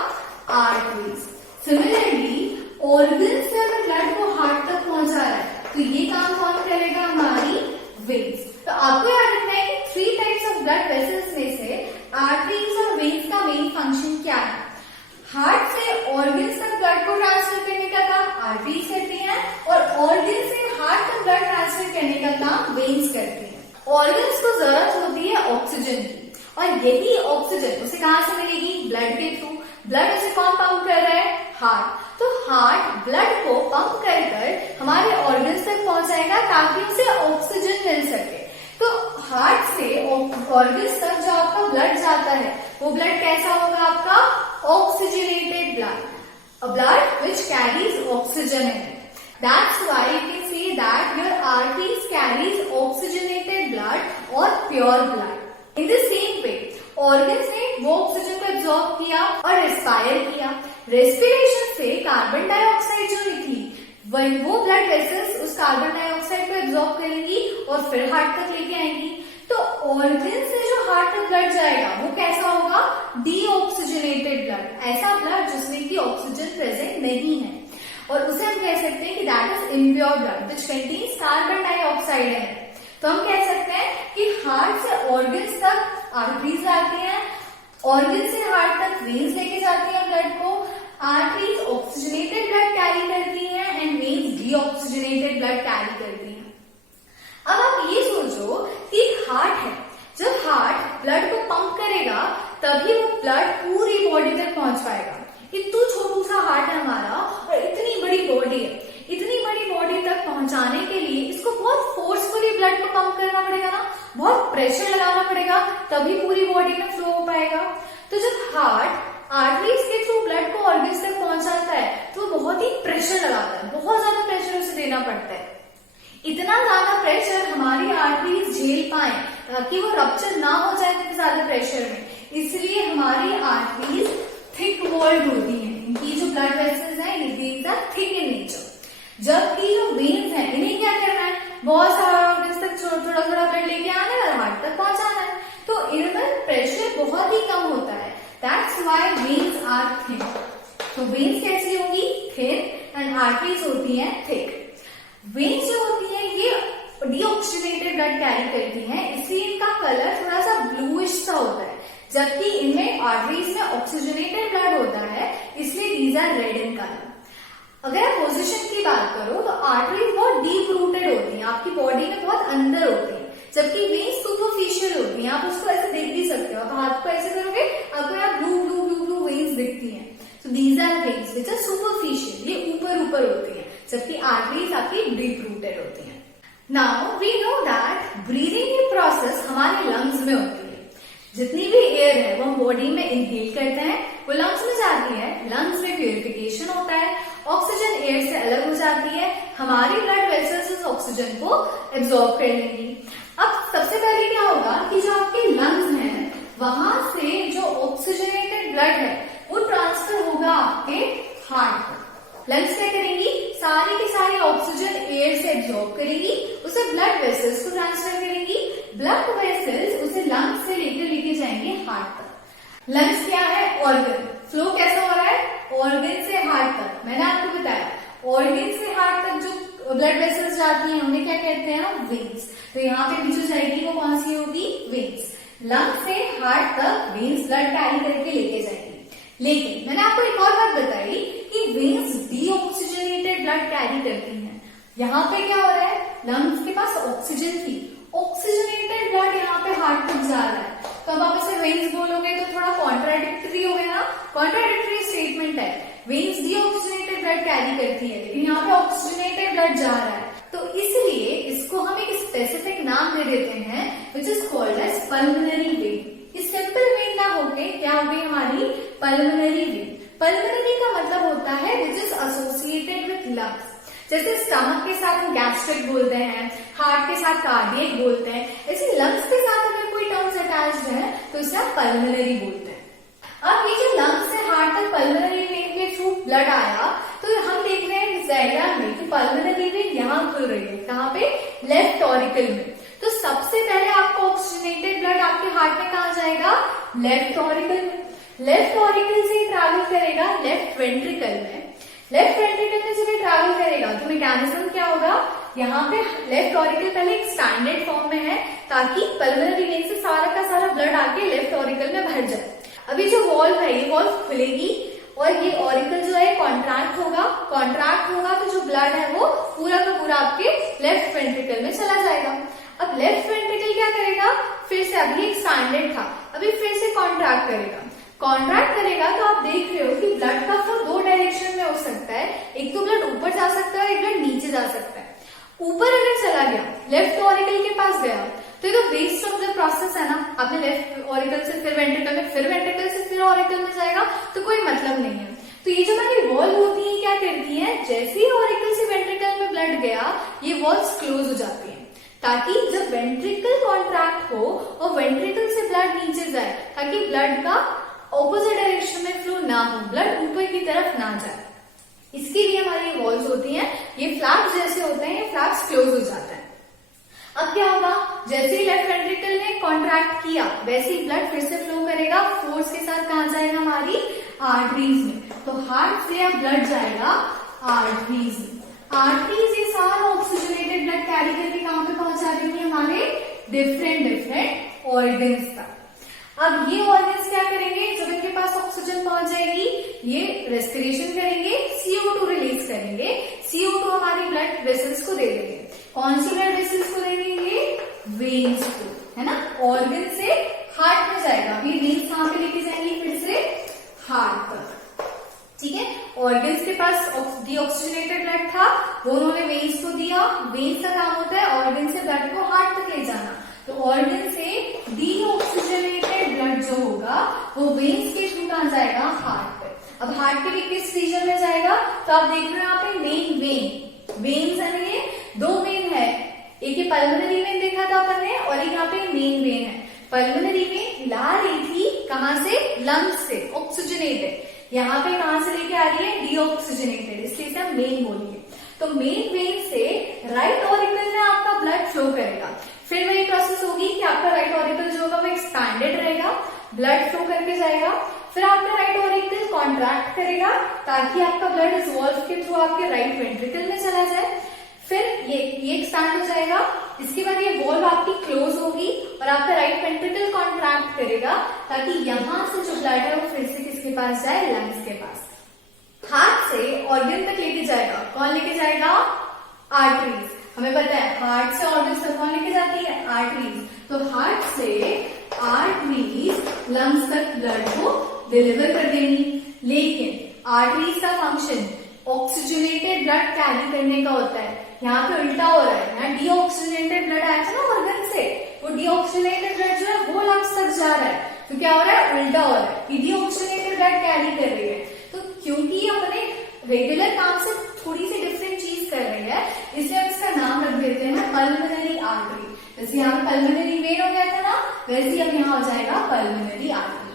आर्टरीज। सिमिलरली ऑर्गन से अगर ब्लड को हार्ट तक पहुंचा रहा है तो ये काम कौन करेगा? हमारी वेन्स। तो आपको याद रखना है कि three types of blood vessels में से आर्टरीज और वेन्स का मेन फंक्शन क्या है? हार्ट से ऑर्गन्स तक ब्लड को ट्रांसफर करने का काम आर्टरीज करती हैं और ऑर्गन से हार्ट तक ब्लड ट्रांसफर करने का काम वेन्स करती हैं। ऑर्गन्स को जरूरत होती है ऑक्सीजन की और यही ऑक्सीजन उसे कहां से मिलेगी? ब्लड के थ्रू। ब्लड उसे कौन पंप कर रहा है? हार्ट। तो हार्ट ब्लड को पंप कर कर हमारे ऑर्गन्स तक पहुंचाएगा ताकि उसे ऑक्सीजन मिल सके। तो हार्ट से ऑर्गन्स तक जो आपका ब्लड जाता है वो ब्लड कैसा होगा आपका? Oxygenated blood, a blood which carries oxygen in it. That's why you can say that your arteries carries oxygenated blood or pure blood. In the same way, organs ने वो ऑक्सीजन को absorb किया और respire किया। Respiration से carbon dioxide जो निकली वो ब्लड वेसल्स उस कार्बन डाइऑक्साइड को एब्जॉर्ब करेंगी और फिर हार्ट तक लेके आएंगी। तो ऑर्गन से जो हार्ट तक ब्लड जाएगा वो कैसा होगा? डीऑक्सीजनेटेड ब्लड, ऐसा ब्लड जिसमें कि ऑक्सीजन प्रेजेंट नहीं है और उसे हम कह सकते हैं कि that is impure blood which contains carbon dioxide है। तो हम कह सकते हैं कि हार्ट से ऑर्गन्स तक आर्टरीज जाती हैं, ऑर्गन से हार्ट तक वेन्स लेके जाती हैं ब्लड को, आर्टरीज ऑक्सीजनेटेड ब्लड कैरी करती हैं and veins deoxygenated blood carry करती हैं। अब आप ये सोचो कि हार्ट है, जब हार्ट ब्लड को पंप करेगा तभी वो ब्लड पूरी बॉडी तक पहुंच पाएगा। इतना छोटू सा हार्ट है हमारा और इतनी बड़ी बॉडी है, इतनी बड़ी बॉडी तक पहुंचाने के लिए इसको बहुत फोर्सफुली ब्लड को पंप करना पड़ेगा ना, बहुत प्रेशर लगाना पड़ेगा तभी पूरी बॉडी में फ्लो हो पाएगा। तो जब हार्ट आर्टरीज के थ्रू ब्लड को ऑर्गन्स तक पहुंचाता है तो बहुत ही प्रेशर लगाता है, बहुत ज्यादा प्रेशर उसे देना पड़ता है। इतना ज्यादा प्रेशर हमारी आर्टरीज झेल पाए ताकि वो रप्चर ना हो जाए इतने ज्यादा प्रेशर में, इसलिए हमारी आर्टरीज थिक वॉल्ड होती हैं। इनकी जो ब्लड वेसल्स हैं ये थिक इन नेचर, जबकि जो वेन्स हैं इन्हें क्या करना है? बहुत सारा ऑर्गन्स तक थोड़ा थोड़ा ब्लड लेके आना है और हार्ट तक पहुंचाना है। तो इनमें प्रेशर बहुत ही कम होता है, that's why veins are thin. तो वेन्स कैसी होगी? थिन एंड आर्टरीज होती हैं थिक। वेन्स जो होती है ये डीऑक्सीजनेटेड ब्लड कैरी करती हैं, इसलिए इनका कलर थोड़ा सा ब्लूइश सा होता है, जबकि इनमें आर्टरीज में ऑक्सीजनेटेड ब्लड होता है इसलिए these are red in colour. अगर आप पोजीशन की बात करो तो आर्टरीज बहुत डीप रूटेड होती हैं, आपकी बॉडी में बहुत अंदर होती है, जबकि वेन्स सुपरफिशियल होती हैं। आप उसको ऐसे देख भी सकते हो, आप हाथ को ऐसे करोगे आपको यहाँ blue blue blue blue veins दिखती हैं। So these are veins which are superficial, ये ऊपर ऊपर होती हैं, जबकि आर्टरीज आपकी डीप रूटेड होती हैं। Now we know that breathing की प्रोसेस हमारे लंग्स में होती है। जितनी भी एयर है वो हम बॉडी में इनहेल करते हैं, वो लंग्स में जाती है, लंग्स में प्यूरिफिकेशन होता है, ऑक्सीजन एयर से अलग हो जाती है, हमारी ब्लड वेसल्स उस ऑक्सीजन को एब्जॉर्ब कर लेंगी। अब सबसे पहले क्या होगा कि जो आपके लंग्स हैं वहां से जो ऑक्सीजनेटेड ब्लड है वो ट्रांसफर होगा आपके हार्ट को। लंग्स क्या करेंगी? सारी की सारी ऑक्सीजन एयर से एब्जॉर्ब करेंगी, उसे ब्लड वेसल्स को ट्रांसफर करेंगी, ब्लड वेसल्स उसे लंग्स से लेके जाएंगे हार्ट तक। लंग्स क्या है? ऑर्गन। फ्लो कैसा हो रहा है? ऑर्गन से हार्ट तक। मैंने आपको बताया ऑर्गन से हार्ट तक जो ब्लड वेसल्स जाती हैं उन्हें क्या कहते हैं? वेन्स। तो यहाँ पे बीच जाएगी वो कौन सी होगी? वेन्स। लंग से हार्ट तक वेन्स ब्लड कैरी करके लेके जाएंगी। लेकिन मैंने आपको एक और बात बताई कि वेन्स डीऑक्सीजनेटेड ब्लड कैरी करती हैं। यहाँ पे क्या हो रहा है? लंग्स के पास ऑक्सीजन थी, ऑक्सीजनेटेड ब्लड यहाँ पे हार्ट तक जा रहा है। तो अब आप इसे वेन्स बोलोगे तो थोड़ा कॉन्ट्राडिक्टरी हो गया ना, कॉन्ट्राडिक्टरी स्टेटमेंट है। वेन्स डीऑक्सीजनेटेड ब्लड कैरी करती है लेकिन यहाँ पे ऑक्सीजनेटेड ब्लड जा रहा है, तो इसलिए इसको हम एक स्पेसिफिक नाम दे देते हैं which is called as pulmonary vein. Simple vein ना होके क्या हो गई हमारी? Pulmonary vein. पल्मोनरी का मतलब होता है which is associated with lungs. जैसे स्टमक के साथ हम गैस्ट्रिक बोलते हैं, हार्ट के साथ कार्डियक बोलते हैं, ऐसे लंग्स के साथ अगर कोई टर्म्स अटैच्ड है तो इसे आप पल्मोनरी बोलते हैं। अब ये जो लंग्स से हार्ट तक पल्मोनरी वेन के थ्रू ब्लड आया तो हम देख रहे हैं इस डायग्राम में कि पल्मोनरी वेन यहाँ खुल रही है, कहाँ पे? लेफ्ट ऑरिकल में। तो सबसे पहले आपको ऑक्सीजनेटेड ब्लड आपके हार्ट में कहाँ जाएगा? लेफ्ट ऑरिकल में। लेफ्ट ऑरिकल से ट्रैवल करेगा लेफ्ट वेंट्रिकल में। लेफ्ट वेंट्रिकल में जब ये ट्रैवल करेगा तो मैकेनिज्म क्या होगा? यहाँ पे लेफ्ट ऑरिकल पहले एक्सपैंडेड फॉर्म में है ताकि पल्मोनरी वेन से सारा का सारा ब्लड आके लेफ्ट ऑरिकल में भर जाए। अभी जो वॉल्व है ये वॉल्व खुलेगी और ये ऑरिकल जो है कॉन्ट्रैक्ट होगा तो जो ब्लड है वो पूरा का पूरा आपके लेफ्ट वेंट्रिकल में चला जाएगा। अब लेफ्ट वेंट्रिकल क्या करेगा, फिर से अभी एक्सपैंडेड था, अभी फिर से कॉन्ट्रैक्ट करेगा तो आप देख रहे हो कि ब्लड का फ्लो दो डायरेक्शन में हो सकता है, एक तो ब्लड ऊपर जा सकता है, एक ब्लड नीचे जा सकता है। ऊपर अगर चला गया, लेफ्ट ऑरिकल के पास गया तो ये तो वेस्ट ऑफ द प्रोसेस है ना, आपने लेफ्ट ऑरिकल से फिर वेंट्रिकल में, फिर वेंट्रिकल से फिर ऑरिकल में जाएगा तो कोई मतलब नहीं है। तो ये जो हमारी वॉल्व होती है क्या करती है, जैसे ही ऑरिकल से वेंट्रिकल में ब्लड गया ये वॉल्व्स क्लोज हो जाती है ताकि जब वेंट्रिकल कॉन्ट्रैक्ट हो और वेंट्रिकल से ब्लड नीचे जाए ताकि ब्लड का ऑपोजिट डायरेक्शन में फ्लो ना हो, ब्लड ऊपर की तरफ ना जाए। इसके लिए हमारी वॉल्व्स होती हैं, ये फ्लैप्स जैसे होते हैं, ये फ्लैप्स क्लोज हो जाते हैं। अब क्या होगा, जैसे ही लेफ्ट वेंट्रिकल ने कॉन्ट्रैक्ट किया वैसे ही ब्लड फिर से फ्लो करेगा, फोर्स के साथ कहां जाएगा, हमारी आर्टरीज में। तो हार्ट से अब ब्लड जाएगा आर्टरीज में। आर्टरीज ये सारा ऑक्सीजनेटेड ब्लड कैरी करके कहां पे पहुंचा देंगे, हमारे डिफरेंट ऑर्गन्स तक। अब ये ऑर्गन्स क्या करेंगे, जब इनके पास ऑक्सीजन पहुंच जाएगी ये रेस्पिरेशन करेंगे, CO2 रिलीज करेंगे, CO2 हमारी ब्लड वेसल्स को दे देंगे। कौन सी ब्लड वेसल्स को दे देंगे, वेन्स को, है ना। ऑर्गन से हार्ट में जाएगा, ये वेन्स कहां पे लेके जाएंगे, फिर से हार्ट तक, ठीक है। ऑर्गन्स के पास डीऑक्सीजनेटेड ब्लड था, वो उन्होंने वेन्स को दिया। वेन्स का काम होता है ऑर्गन से ब्लड को हार्ट तक ले जाना, तो ऑर्गन से डीऑक्सीजनेटेड ब्लड जो होगा वो वेन्स के थ्रू कहां जाएगा, हार्ट पे। अब हार्ट के लिए किस रीजन में जाएगा, तो आप देख रहे हो यहाँ पे मेन वेन्स है, ये दो वेन है, एक ये पल्मोनरी वेन देखा था अपन ने और एक यहाँ पे मेन वेन है। पल्मोनरी वेन ला रही थी कहां से, लंग्स से, ऑक्सीजनेटेड, यहाँ पे कहां से लेके आ रही है, डीऑक्सीजनेटेड, इसलिए इसे हम मेन बोलेंगे। तो मेन वेन से राइट ऑरिकल में आपका ब्लड फ्लो करेगा, फिर वही प्रोसेस होगी कि आपका राइट ऑरिकल जो होगा वो एक्सपैंडेड रहेगा, ब्लड फ्लो करके जाएगा, फिर आपका राइट ऑरिकल कॉन्ट्रैक्ट करेगा ताकि आपका ब्लड इस वॉल्व के थ्रू आपके राइट वेंट्रिकल में चला जाए, फिर ये एक्सपैंड हो जाएगा। इसके बाद ये वॉल्व आपकी क्लोज होगी और आपका राइट वेंट्रिकल कॉन्ट्रैक्ट करेगा ताकि यहां से जो ब्लड है वो फिर से किसके पास जाए, लंग्स के पास। हार्ट से ऑर्गन तक लेके जाएगा, कौन लेके जाएगा, आर्टरीज। हमें पता है हार्ट से ऑर्गन तक कौन लेके जाती है, आर्टरीज। तो हार्ट से आर्टरीज लंग्स तक ब्लड को डिलीवर कर देंगी, लेकिन आर्टरीज का फंक्शन ऑक्सीजनेटेड ब्लड कैरी करने का होता है, यहाँ पे उल्टा हो रहा है। यहाँ डीऑक्सीजनेटेड ब्लड आया था ना ऑर्गन से, वो डीऑक्सीजनेटेड ब्लड जो है वो लंग्स तक जा रहा है, तो क्या हो रहा है, उल्टा हो रहा है, डीऑक्सीजनेटेड ब्लड कैरी कर रही है। तो क्योंकि अपने रेगुलर काम से थोड़ी सी डिफरेंट चीज कर रही है, इसलिए हम इसका नाम रख देते हैं पल्मोनरी आर्टरी। जैसे यहाँ पल्मोनरी वेन हो गया था ना, वैसे ही अब यहाँ हो जाएगा पल्मोनरी आर्टरी।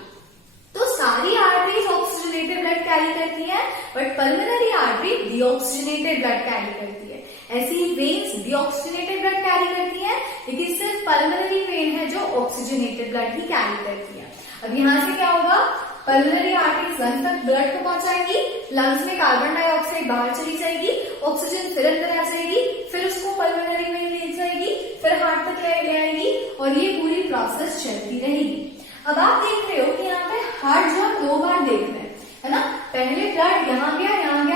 तो सारी आर्टरीज ऑक्सीजनेटेड ब्लड कैरी करती है, but pulmonary artery deoxygenated blood carry करती है। ऐसी ही वेन्स डीऑक्सीजनेटेड ब्लड कैरी करती है, लेकिन सिर्फ पल्मोनरी वेन है जो ऑक्सीजनेटेड ब्लड ही कैरी करती है। अब यहाँ से क्या होगा, पल्मोनरी आर्टरीज लंग्स तक ब्लड को पहुंचाएंगी, लंग्स में कार्बन डाइऑक्साइड बाहर चली जाएगी, ऑक्सीजन फिर अंदर आ जाएगी, फिर उसको पल्मोनरी में ले जाएगी, फिर हार्ट तक ले आएगी और ये पूरी प्रोसेस चलती रहेगी। अब आप देख रहे हो कि यहाँ पे हार्ट जो हम दो बार देख रहे हैं, है ना। पहले ब्लड यहाँ गया,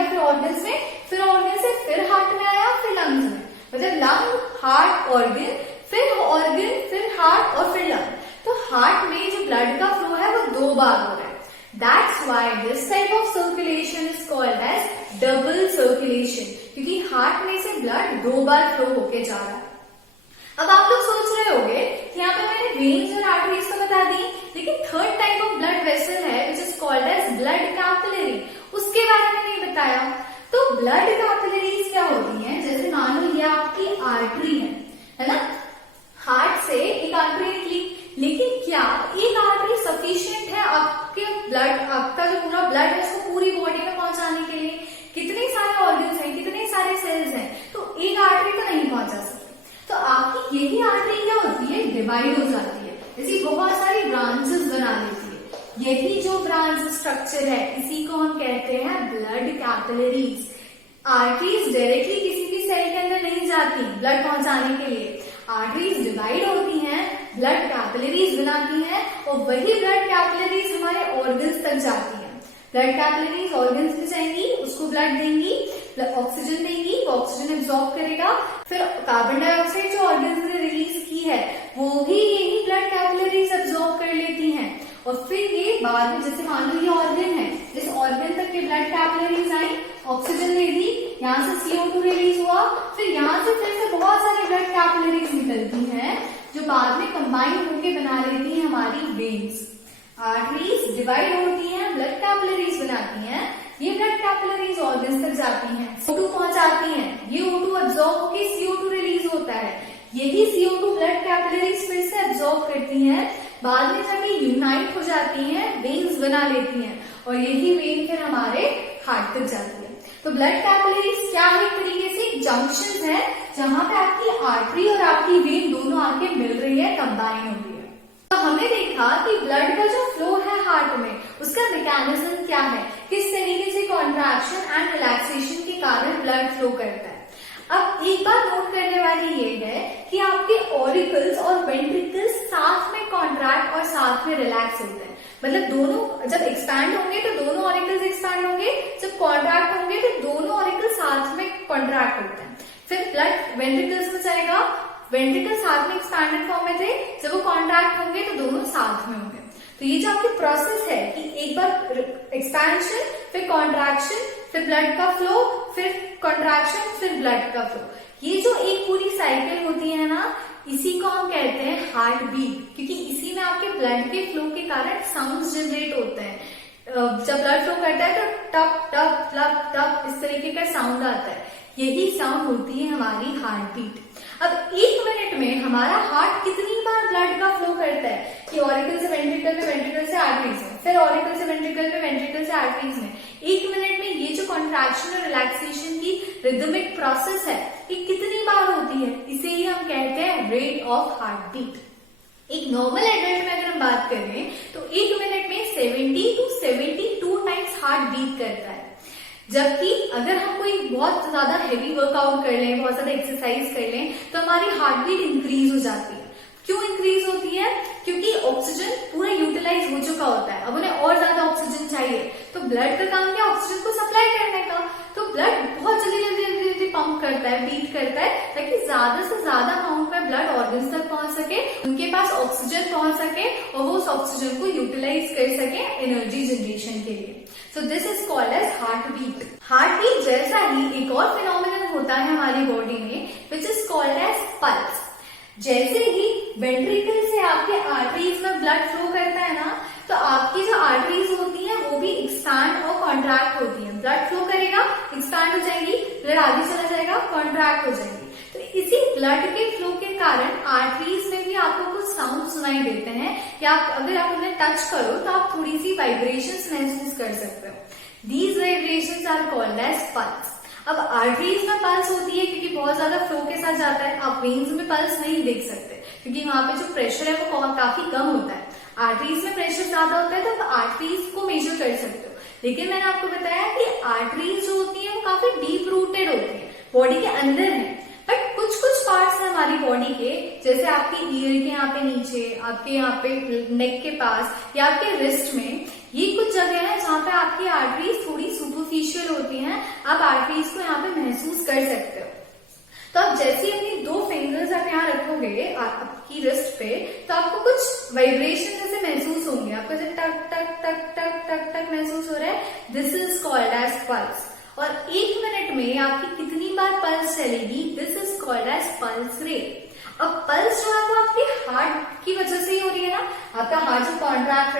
फिर ऑर्गन से, फिर ऑर्गन से फिर हार्ट में आया, फिर लंग्स में, मतलब लंग, हार्ट, ऑर्गन, फिर हार्ट और फिर लंग। तो हार्ट में जो ब्लड का फ्लो है वो दो बार हो रहा है। That's why this type of circulation is called as double circulation, क्योंकि हार्ट में से ब्लड दो बार फ्लो होके जा रहा है। अब आप लोग सोच रहे होंगे कि यहाँ पे मैंने वेन्स और आर्टरीज तो बता दी, लेकिन third type of blood vessel है which is called as blood capillary, उसके बारे में नहीं बताया। तो ब्लड कैपिलरीज क्या होती हैं, जैसे मान लो ये आपकी आर्टरी है ना, हार्ट से एक आर्टरी निकली, लेकिन क्या एक आर्टरी सफिशिएंट है आपके ब्लड, आपका जो पूरा ब्लड है उसको पूरी बॉडी में पहुंचाने के लिए? कितने सारे ऑर्गन्स हैं, कितने सारे सेल्स हैं, तो एक आर्टरी तो नहीं पहुंचा सकती। तो आपकी यही आर्टरी क्या होती है, डिवाइड हो जाती है, इसी बहुत सारी ब्रांचेस बना देती है। यही जो ब्रांच स्ट्रक्चर है इसी को हम कहते हैं ब्लड कैपिलरीज। आर्टरीज डायरेक्टली किसी भी सेल के अंदर नहीं जाती ब्लड पहुंचाने के लिए। आर्टरीज डिवाइड होती हैं, ब्लड कैपिलरीज बनाती हैं और वही ब्लड कैपिलरीज हमारे ऑर्गन्स तक जाती है। ब्लड कैपिलरीज ऑर्गन्स में जाएंगी, उसको ब्लड देंगी, ऑक्सीजन देंगी, वो ऑक्सीजन एब्जॉर्ब करेगा, फिर कार्बन डाइऑक्साइड जो ऑर्गन्स ने रिलीज की है वो भी यही ब्लड कैपिलरीज एब्जॉर्ब कर लेती हैं और फिर ये बाद में, जैसे मान लो ये ऑर्गन है, इस ऑर्गन तक के ब्लड कैपिलरीज आई, ऑक्सीजन दे दी, यहाँ से CO2 रिलीज हुआ, फिर यहाँ से फिर से बहुत सारी ब्लड कैपिलरीज निकलती हैं जो बाद में कंबाइन होकर बना लेती हैं हमारी वेन्स। आर्टरीज डिवाइड होती हैं, ब्लड कैपिलरीज बनाती हैं, ये ब्लड कैपिलरीज ऑर्गन्स तक जाती हैं, O2 पहुंचाती हैं, ये O2 एब्जॉर्ब होकर CO2 रिलीज होता है, यही CO2 ब्लड कैपिलरीज फिर से एब्जॉर्ब करती हैं, बाद में जब ये यूनाइट हो जाती हैं, वेन्स बना लेती हैं और यही वेन फिर हमारे हार्ट तक जाती है। तो ब्लड कैपिलरीज क्या है, एक तरीके से जंक्शन है जहां पे आपकी आर्टरी और आपकी वेन दोनों आके मिल रही है, कंबाइन हो रही है। तो हमने देखा कि ब्लड का जो फ्लो है हार्ट में, उसका मैकेनिज्म क्या है, किस तरीके से कॉन्ट्रैक्शन एंड रिलैक्सेशन के कारण ब्लड फ्लो करता है। अब एक बात नोट करने वाली ये है कि आपके ऑरिकल्स और वेंट्रिकल्स साथ में कॉन्ट्रैक्ट और साथ में रिलैक्स होते हैं। मतलब दोनों जब एक्सपैंड होंगे तो दोनों ऑरिकल्स एक्सपैंड होंगे, जब कॉन्ट्रैक्ट होंगे तो दोनों ऑरिकल साथ में कॉन्ट्रैक्ट होते हैं। फिर ब्लड वेंट्रिकल्स में जाएगा, वेंट्रिकल साथ में एक्सपैंडेड फॉर्म में थे, जब वो कॉन्ट्रैक्ट होंगे तो दोनों साथ में होंगे। तो ये जो आपकी प्रोसेस है कि एक बार एक्सपैंशन, फिर कॉन्ट्रैक्शन, फिर ब्लड का फ्लो, फिर कॉन्ट्रैक्शन, फिर ब्लड का फ्लो, ये जो एक पूरी साइकिल होती है ना, इसी को हम कहते हैं हार्ट बीट, क्योंकि इसी में आपके ब्लड के फ्लो के कारण साउंड्स जनरेट होते हैं। जब ब्लड फ्लो करता है तो टप टप टप टप इस तरीके का साउंड आता है, यही साउंड होती है हमारी हार्ट बीट। अब 1 मिनट में हमारा हार्ट कितनी बार ब्लड का फ्लो करता है कि ऑरिकल से वेंट्रिकल में, वेंट्रिकल से आर्टरीज में, फिर ऑरिकल से वेंट्रिकल में, वेंट्रिकल से आर्टरीज में। 1 मिनट में ये जो कॉन्ट्रैक्शन और रिलैक्सेशन की रिदमिक प्रोसेस है, ये कितनी बार होती है, इसे ही हम कहते हैं रेट ऑफ हार्ट बीट। एक नॉर्मल एडल्ट में अगर हम बात करें तो 1 मिनट में 70 to 72 टाइम्स हार्ट बीट करता है। जबकि अगर हम कोई बहुत ज्यादा हेवी वर्कआउट कर लें, बहुत ज्यादा एक्सरसाइज कर लें, तो हमारी हार्ट बीट इंक्रीज हो जाती है। क्यों इंक्रीज होती है? क्योंकि ऑक्सीजन पूरा यूटिलाइज हो चुका होता है, अब उन्हें और ज्यादा ऑक्सीजन चाहिए। तो ब्लड का काम क्या, ऑक्सीजन को सप्लाई करने का। तो ब्लड बहुत जल्दी जल्दी जल्दी जल्दी पंप करता है, बीट करता है, ताकि ज्यादा से ज्यादा अमाउंट में ब्लड ऑर्गन्स तक पहुंच सके, उनके पास ऑक्सीजन पहुंच सके और वो उस ऑक्सीजन को यूटिलाइज कर सके एनर्जी जनरेशन के लिए। So this is called as heart beat. Heart beat जैसा ही एक और फिनोमिनन होता है हमारी बॉडी में, which is called as pulse. जैसे ही वेंट्रिकल से आपके आर्टरीज में ब्लड फ्लो करता है ना, तो आपकी जो आर्टरीज होती हैं वो भी एक्सपैंड और कॉन्ट्रैक्ट होती हैं। ब्लड फ्लो करेगा, एक्सपैंड हो जाएगी, ब्लड आगे चला जाएगा, कॉन्ट्रैक्ट हो जाएगी। तो इसी ब्लड के फ्लो के कारण आर्टरीज में भी आपको कुछ साउंड सुनाई देते हैं, या अगर आप उन्हें टच करो तो आप थोड़ी सी वाइब्रेशंस महसूस कर सकते हो। These vibrations are called as pulse. अब आर्टरीज में पल्स होती है क्योंकि बहुत ज्यादा फ्लो के साथ जाता है। आप वेन्स में पल्स नहीं देख सकते क्योंकि वहां पे जो प्रेशर है वो काफी कम होता है। आर्टरीज में प्रेशर ज्यादा होता है तो आप आर्टरीज को मेजर कर सकते हो। लेकिन मैंने आपको बताया कि आर्टरीज जो होती है वो काफी डीप रूटेड होती है, बॉडी के अंदर है। बट कुछ कुछ पार्ट्स है हमारी बॉडी के, जैसे आपके ईयर के यहाँ पे नीचे, आपके यहाँ पे नेक के पास या आपके रिस्ट में, ये कुछ जगह है जहाँ पे आपकी आर्टरीज थोड़ी सुपरफिशियल होती हैं। आप आर्टरीज को यहाँ पे महसूस कर सकते हो। तो आप जैसे अपनी 2 फिंगर्स आप यहाँ रखोगे आपकी रिस्ट पे, तो आपको कुछ वाइब्रेशन जैसे महसूस होंगे। आपको जैसे टक टक टक टक टक टक महसूस हो रहा है, this is called as pulse. और 1 मिनट में आपकी कितनी बार पल्स चलेगी, this is called as pulse rate. अब पल्स जो है वो आपके हार्ट की वजह से ही हो रही है ना, आपका हार्ट जो कॉन्ट्रैक्ट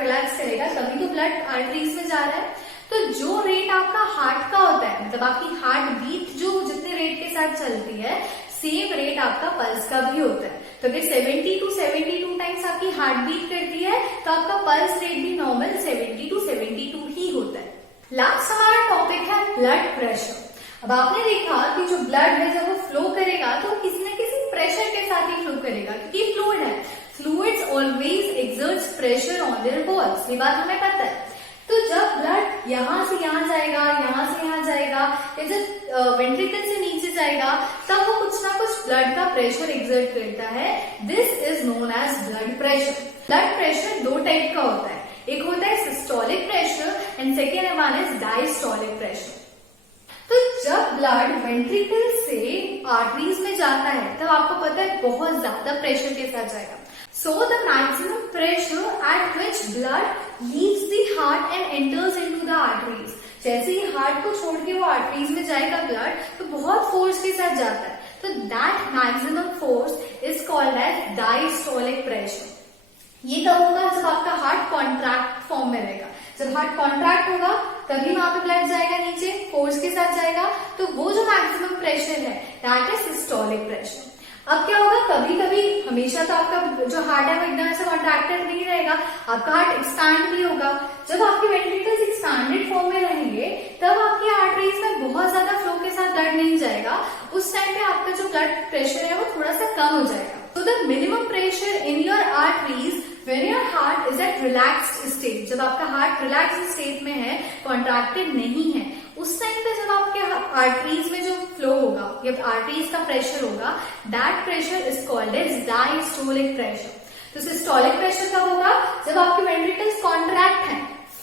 रिलैक्स करेगा तभी तो ब्लड आर्टरीज में जा रहा है। तो जो रेट आपका हार्ट का होता है, मतलब आपकी हार्ट बीट जो जितने रेट के साथ चलती है, सेम रेट आपका पल्स का भी होता है। तो अगर 70 to 72 टाइम्स आपकी हार्ट बीट करती है तो आपका पल्स रेट भी नॉर्मल 70 to 72 ही होता है। लास्ट हमारा टॉपिक है ब्लड प्रेशर। अब आपने देखा कि जो ब्लड है जब वो फ्लो करेगा तो किसी न किसी प्रेशर के साथ ही फ्लो करेगा, क्योंकि फ्लूइड है। Fluids always exerts pressure on their walls, ये बात हमें पता है। तो जब ब्लड यहाँ से यहाँ जाएगा, यहाँ से यहाँ जाएगा, या जब वेंट्रिकल से नीचे जाएगा तब वो कुछ ना कुछ ब्लड का प्रेशर एक्सर्ट करता है। This is known as blood pressure. Blood pressure दो टाइप का होता है, एक होता है systolic pressure and second one is diastolic pressure. तो जब ब्लड वेंट्रिकल से आर्टरीज में जाता है तब आपको पता है बहुत ज्यादा प्रेशर के साथ जाएगा। So the maximum pressure at which blood leaves the heart and enters into the arteries. जैसे ही हार्ट को छोड़ के वो आर्टरीज में जाएगा ब्लड तो बहुत फोर्स के साथ जाता है, तो that maximum force is called as diastolic pressure. ये कब होगा? जब आपका हार्ट कॉन्ट्रैक्ट फॉर्म में रहेगा। जब हार्ट कॉन्ट्रैक्ट होगा तभी वहां पे ब्लड जाएगा नीचे, फोर्स के साथ जाएगा, तो वो जो मैक्सिमम प्रेशर है दैट इज सिस्टोलिक प्रेशर। अब क्या होगा, कभी कभी, हमेशा तो आपका जो हार्ट है वो एकदम से कॉन्ट्रैक्टेड नहीं रहेगा, आपका हार्ट एक्सपैंड भी होगा। जब आपके वेंट्रिकल्स एक्सपैंडेड फॉर्म में रहेंगे तब आपकी आर्टरीज में बहुत ज्यादा फ्लो के साथ ब्लड नहीं जाएगा। उस टाइम पे आपका जो ब्लड प्रेशर है वो थोड़ा सा कम हो जाएगा। So the minimum pressure in your arteries when your heart is at relaxed state, जब आपका हार्ट रिलैक्स स्टेट में है, कॉन्ट्रैक्टेड नहीं है, उस टाइम पे जब आपके आर्टरीज में जो फ्लो होगा या आर्टरीज का प्रेशर होगा that pressure is called as diastolic pressure. तो सिस्टोलिक प्रेशर कब होगा? जब आपके वेंट्रिकल्स कॉन्ट्रैक्ट हैं,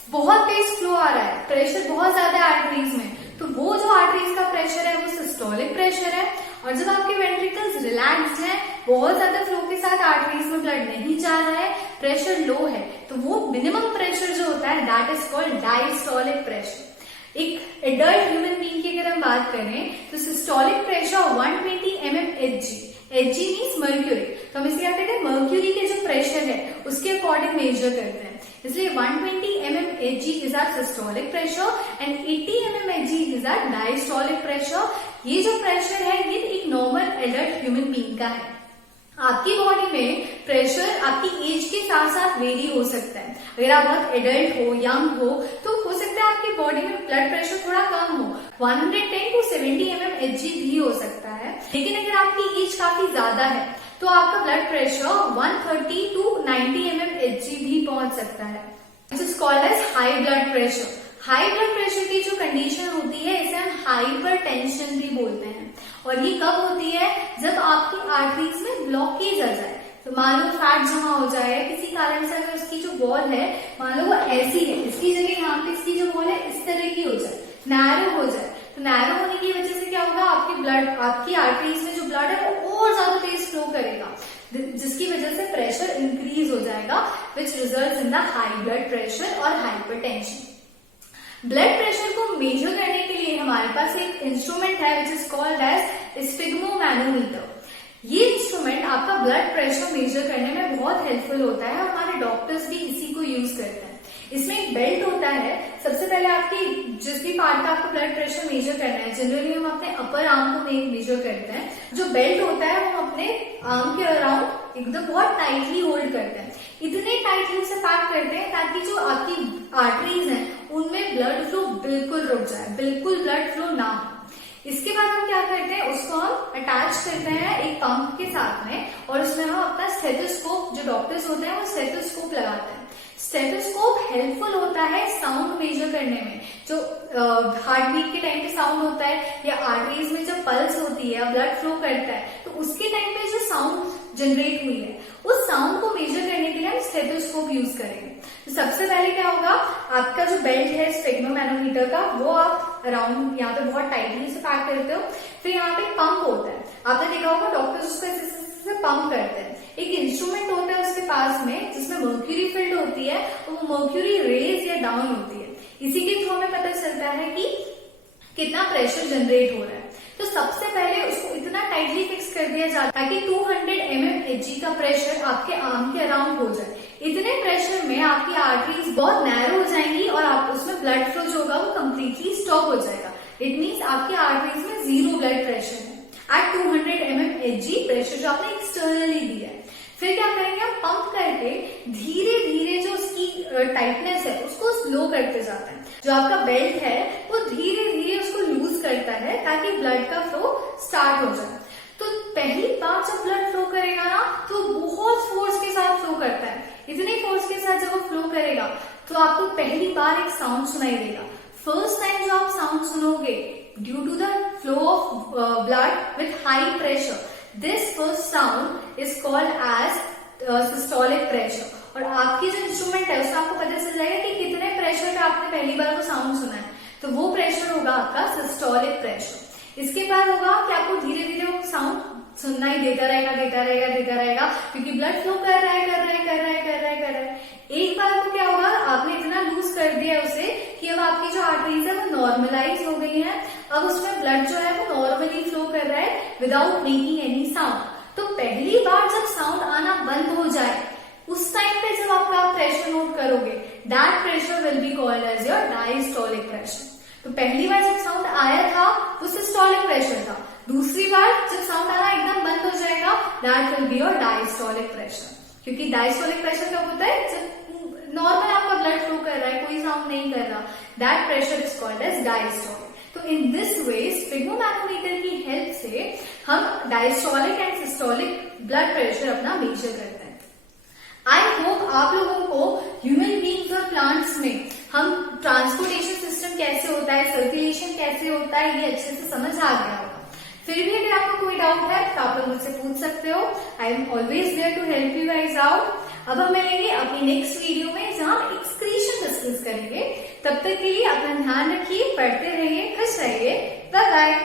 बहुत तेज फ्लो आ रहा है, प्रेशर बहुत ज्यादा है आर्टरीज में, तो वो जो आर्टरीज का प्रेशर है वो सिस्टोलिक प्रेशर है। और जब आपके वेंट्रिकल्स रिलैक्स्ड हैं, बहुत ज्यादा फ्लो के साथ आर्टरीज में ब्लड नहीं जा रहा है, प्रेशर लो है, तो वो मिनिमम प्रेशर जो होता है that is called diastolic pressure. एक एडल्ट ह्यूमन बीइंग की अगर हम बात करें तो systolic pressure 120 mmHg, Hg means mercury, तो हम इसे क्या कहते हैं, मर्क्यूरी के जो प्रेशर है उसके अकॉर्डिंग मेजर करते हैं। इसलिए 120 mmHg is our systolic pressure and 80 mmHg is our diastolic pressure. ये जो प्रेशर है ये एक नॉर्मल एडल्ट ह्यूमन बीइंग का है। आपकी बॉडी में प्रेशर आपकी एज के साथ साथ वेरी हो सकता है। अगर आप बहुत एडल्ट हो, यंग हो सकता है आपकी बॉडी में ब्लड प्रेशर थोड़ा कम हो, 110 to 70 mmHg भी हो सकता है। लेकिन अगर आपकी एज काफी ज्यादा है तो आपका ब्लड प्रेशर 130 to 90 mmHg भी पहुंच सकता है। This is called as high blood pressure. High blood pressure की जो कंडीशन होती है इसे हम हाइपरटेंशन भी बोलते हैं। और ये कब होती है? जब आपकी आर्टरीज में ब्लॉकेज आ जाए, तो मान लो फैट जमा हो जाए किसी कारण से, अगर उसकी जो वॉल है मान लो वो ऐसी है, इसकी जगह यहाँ पे इसकी जो वॉल है इस तरह की हो जाए, नैरो हो जाए, तो नैरो होने की वजह से क्या होगा, आपकी ब्लड, आपकी आर्टरीज में जो ब्लड है वो और ज्यादा तेज फ्लो करेगा, जिसकी वजह से प्रेशर इंक्रीज हो जाएगा, which results in the high blood pressure और हाइपरटेंशन। ब्लड प्रेशर को मेजर करने के लिए हमारे पास एक इंस्ट्रूमेंट है which is called as sphygmomanometer. ये इंस्ट्रूमेंट आपका ब्लड प्रेशर मेजर करने में बहुत हेल्पफुल होता है और हमारे डॉक्टर्स भी इसी को यूज करते हैं। इसमें एक बेल्ट होता है, सबसे पहले आपकी जिस भी पार्ट का आपको ब्लड प्रेशर मेजर करना है, जनरली हम अपने अपर आर्म को मेजर करते हैं, जो बेल्ट होता है वो हम अपने आर्म के अराउंड एकदम बहुत टाइटली होल्ड करते हैं, इतने टाइटली उसे पैक करते हैं ताकि जो आपकी आर्टरीज हैं उनमें ब्लड फ्लो बिल्कुल रुक जाए, बिल्कुल ब्लड फ्लो ना हो। इसके बाद हम क्या करते हैं, उसको हम अटैच करते हैं एक पंप के साथ में और उसमें हम अपना स्टेथोस्कोप, जो डॉक्टर्स होते हैं वो स्टेथोस्कोप लगाते हैं। स्टेथोस्कोप हेल्पफुल होता है साउंड मेजर करने में, जो हार्ट बीट के टाइम पे साउंड होता है या आर्टरीज में जब पल्स होती है, ब्लड फ्लो करता है, तो उसके टाइम पे जो साउंड जनरेट हुई है उस साउंड को मेजर करने के लिए हम स्टेथोस्कोप यूज करेंगे। तो सबसे पहले क्या होगा, आपका जो बेल्ट है स्फिग्मोमैनोमीटर का वो आप अराउंड यहाँ पे बहुत टाइटली से पैक करते हो। फिर यहाँ पे पंप होता है, आपने देखा होगा डॉक्टर्स उसको ऐसे पंप करते हैं। एक इंस्ट्रूमेंट होता है उसके पास में जिसमें मर्क्यूरी फिल्ड होती है, वो मर्क्यूरी रेज या डाउन होती है, इसी के थ्रू हमें पता चलता है कि कितना प्रेशर जनरेट हो रहा है। तो सबसे पहले उसको इतना टाइटली फिक्स कर दिया जाता है ताकि 200 mmHg का प्रेशर आपके आर्म के अराउंड हो जाए। इतने प्रेशर में आपकी आर्टरीज बहुत नैरो हो जाएंगी और आप उसमें ब्लड फ्लो जो होगा वो कम्प्लीटली स्टॉप हो जाएगा। इट मीन्स आपकी आर्टरीज में 0 ब्लड प्रेशर है एट 200 mmHg प्रेशर जो आपने एक्सटर्नली दिया है। फिर क्या करेंगे, हम पंप करके धीरे धीरे जो उसकी टाइटनेस है उसको स्लो करते जाते हैं। जो आपका बेल्ट है वो धीरे धीरे उसको लूज करता है ताकि ब्लड का फ्लो स्टार्ट हो जाए। तो पहली बार जब ब्लड फ्लो करेगा ना तो बहुत फोर्स के साथ फ्लो करता है, इतने फोर्स के साथ जब वो फ्लो करेगा तो आपको पहली बार एक साउंड सुनाई देगा। फर्स्ट टाइम जो आप साउंड सुनोगे due to the flow of blood with high pressure. This first sound is called as systolic pressure. और आपकी जो इंस्ट्रूमेंट है उसमें आपको पता चल जाएगा कि कितने प्रेशर पे आपने पहली बार वो साउंड सुना है, तो वो प्रेशर होगा आपका सिस्टोलिक प्रेशर। इसके बाद होगा कि आपको धीरे धीरे वो साउंड सुनना ही देता रहेगा, क्योंकि ब्लड फ्लो कर रहा है। एक बार को क्या होगा, आपने इतना लूज कर दिया उसे कि अब आपकी जो आर्टरीज है वो नॉर्मलाइज हो गई है, अब उसमें ब्लड जो है वो नॉर्मली फ्लो कर रहा है विदाउट मेकिंग एनी साउंड। तो पहली बार जब साउंड आना बंद हो जाए उस टाइम पे जब आपका प्रेशर नोट करोगे, that pressure will be called as your diastolic pressure. तो पहली बार जब साउंड आया था वो सिस्टोलिक प्रेशर था, दूसरी बार जब साउंड आना एकदम बंद हो जाएगा that will be your diastolic pressure. क्योंकि डायस्टोलिक प्रेशर कब होता है, जब नॉर्मल आपका ब्लड फ्लो कर रहा है, कोई साउंड नहीं कर रहा, that pressure is called as diastolic. तो इन दिस वे स्फिग्मोमैनोमीटर की हेल्प से हम diastolic and systolic blood pressure अपना मेजर करते हैं। आई होप आप लोगों को ह्यूमन बींग्स और प्लांट्स में हम ट्रांसपोर्टेशन सिस्टम कैसे होता है, सर्कुलेशन कैसे होता है, ये अच्छे से समझ आ गया होगा। फिर भी अगर आपको कोई डाउट है तो आप लोग मुझसे पूछ सकते हो। I am always there to help you guys out. अब हम मिलेंगे अपनी नेक्स्ट वीडियो में जहां हम एक्सक्रीशन डिस्कस करेंगे। तब तक के लिए अपना ध्यान रखिए, पढ़ते रहिए, खुश रहिए, बाय बाय।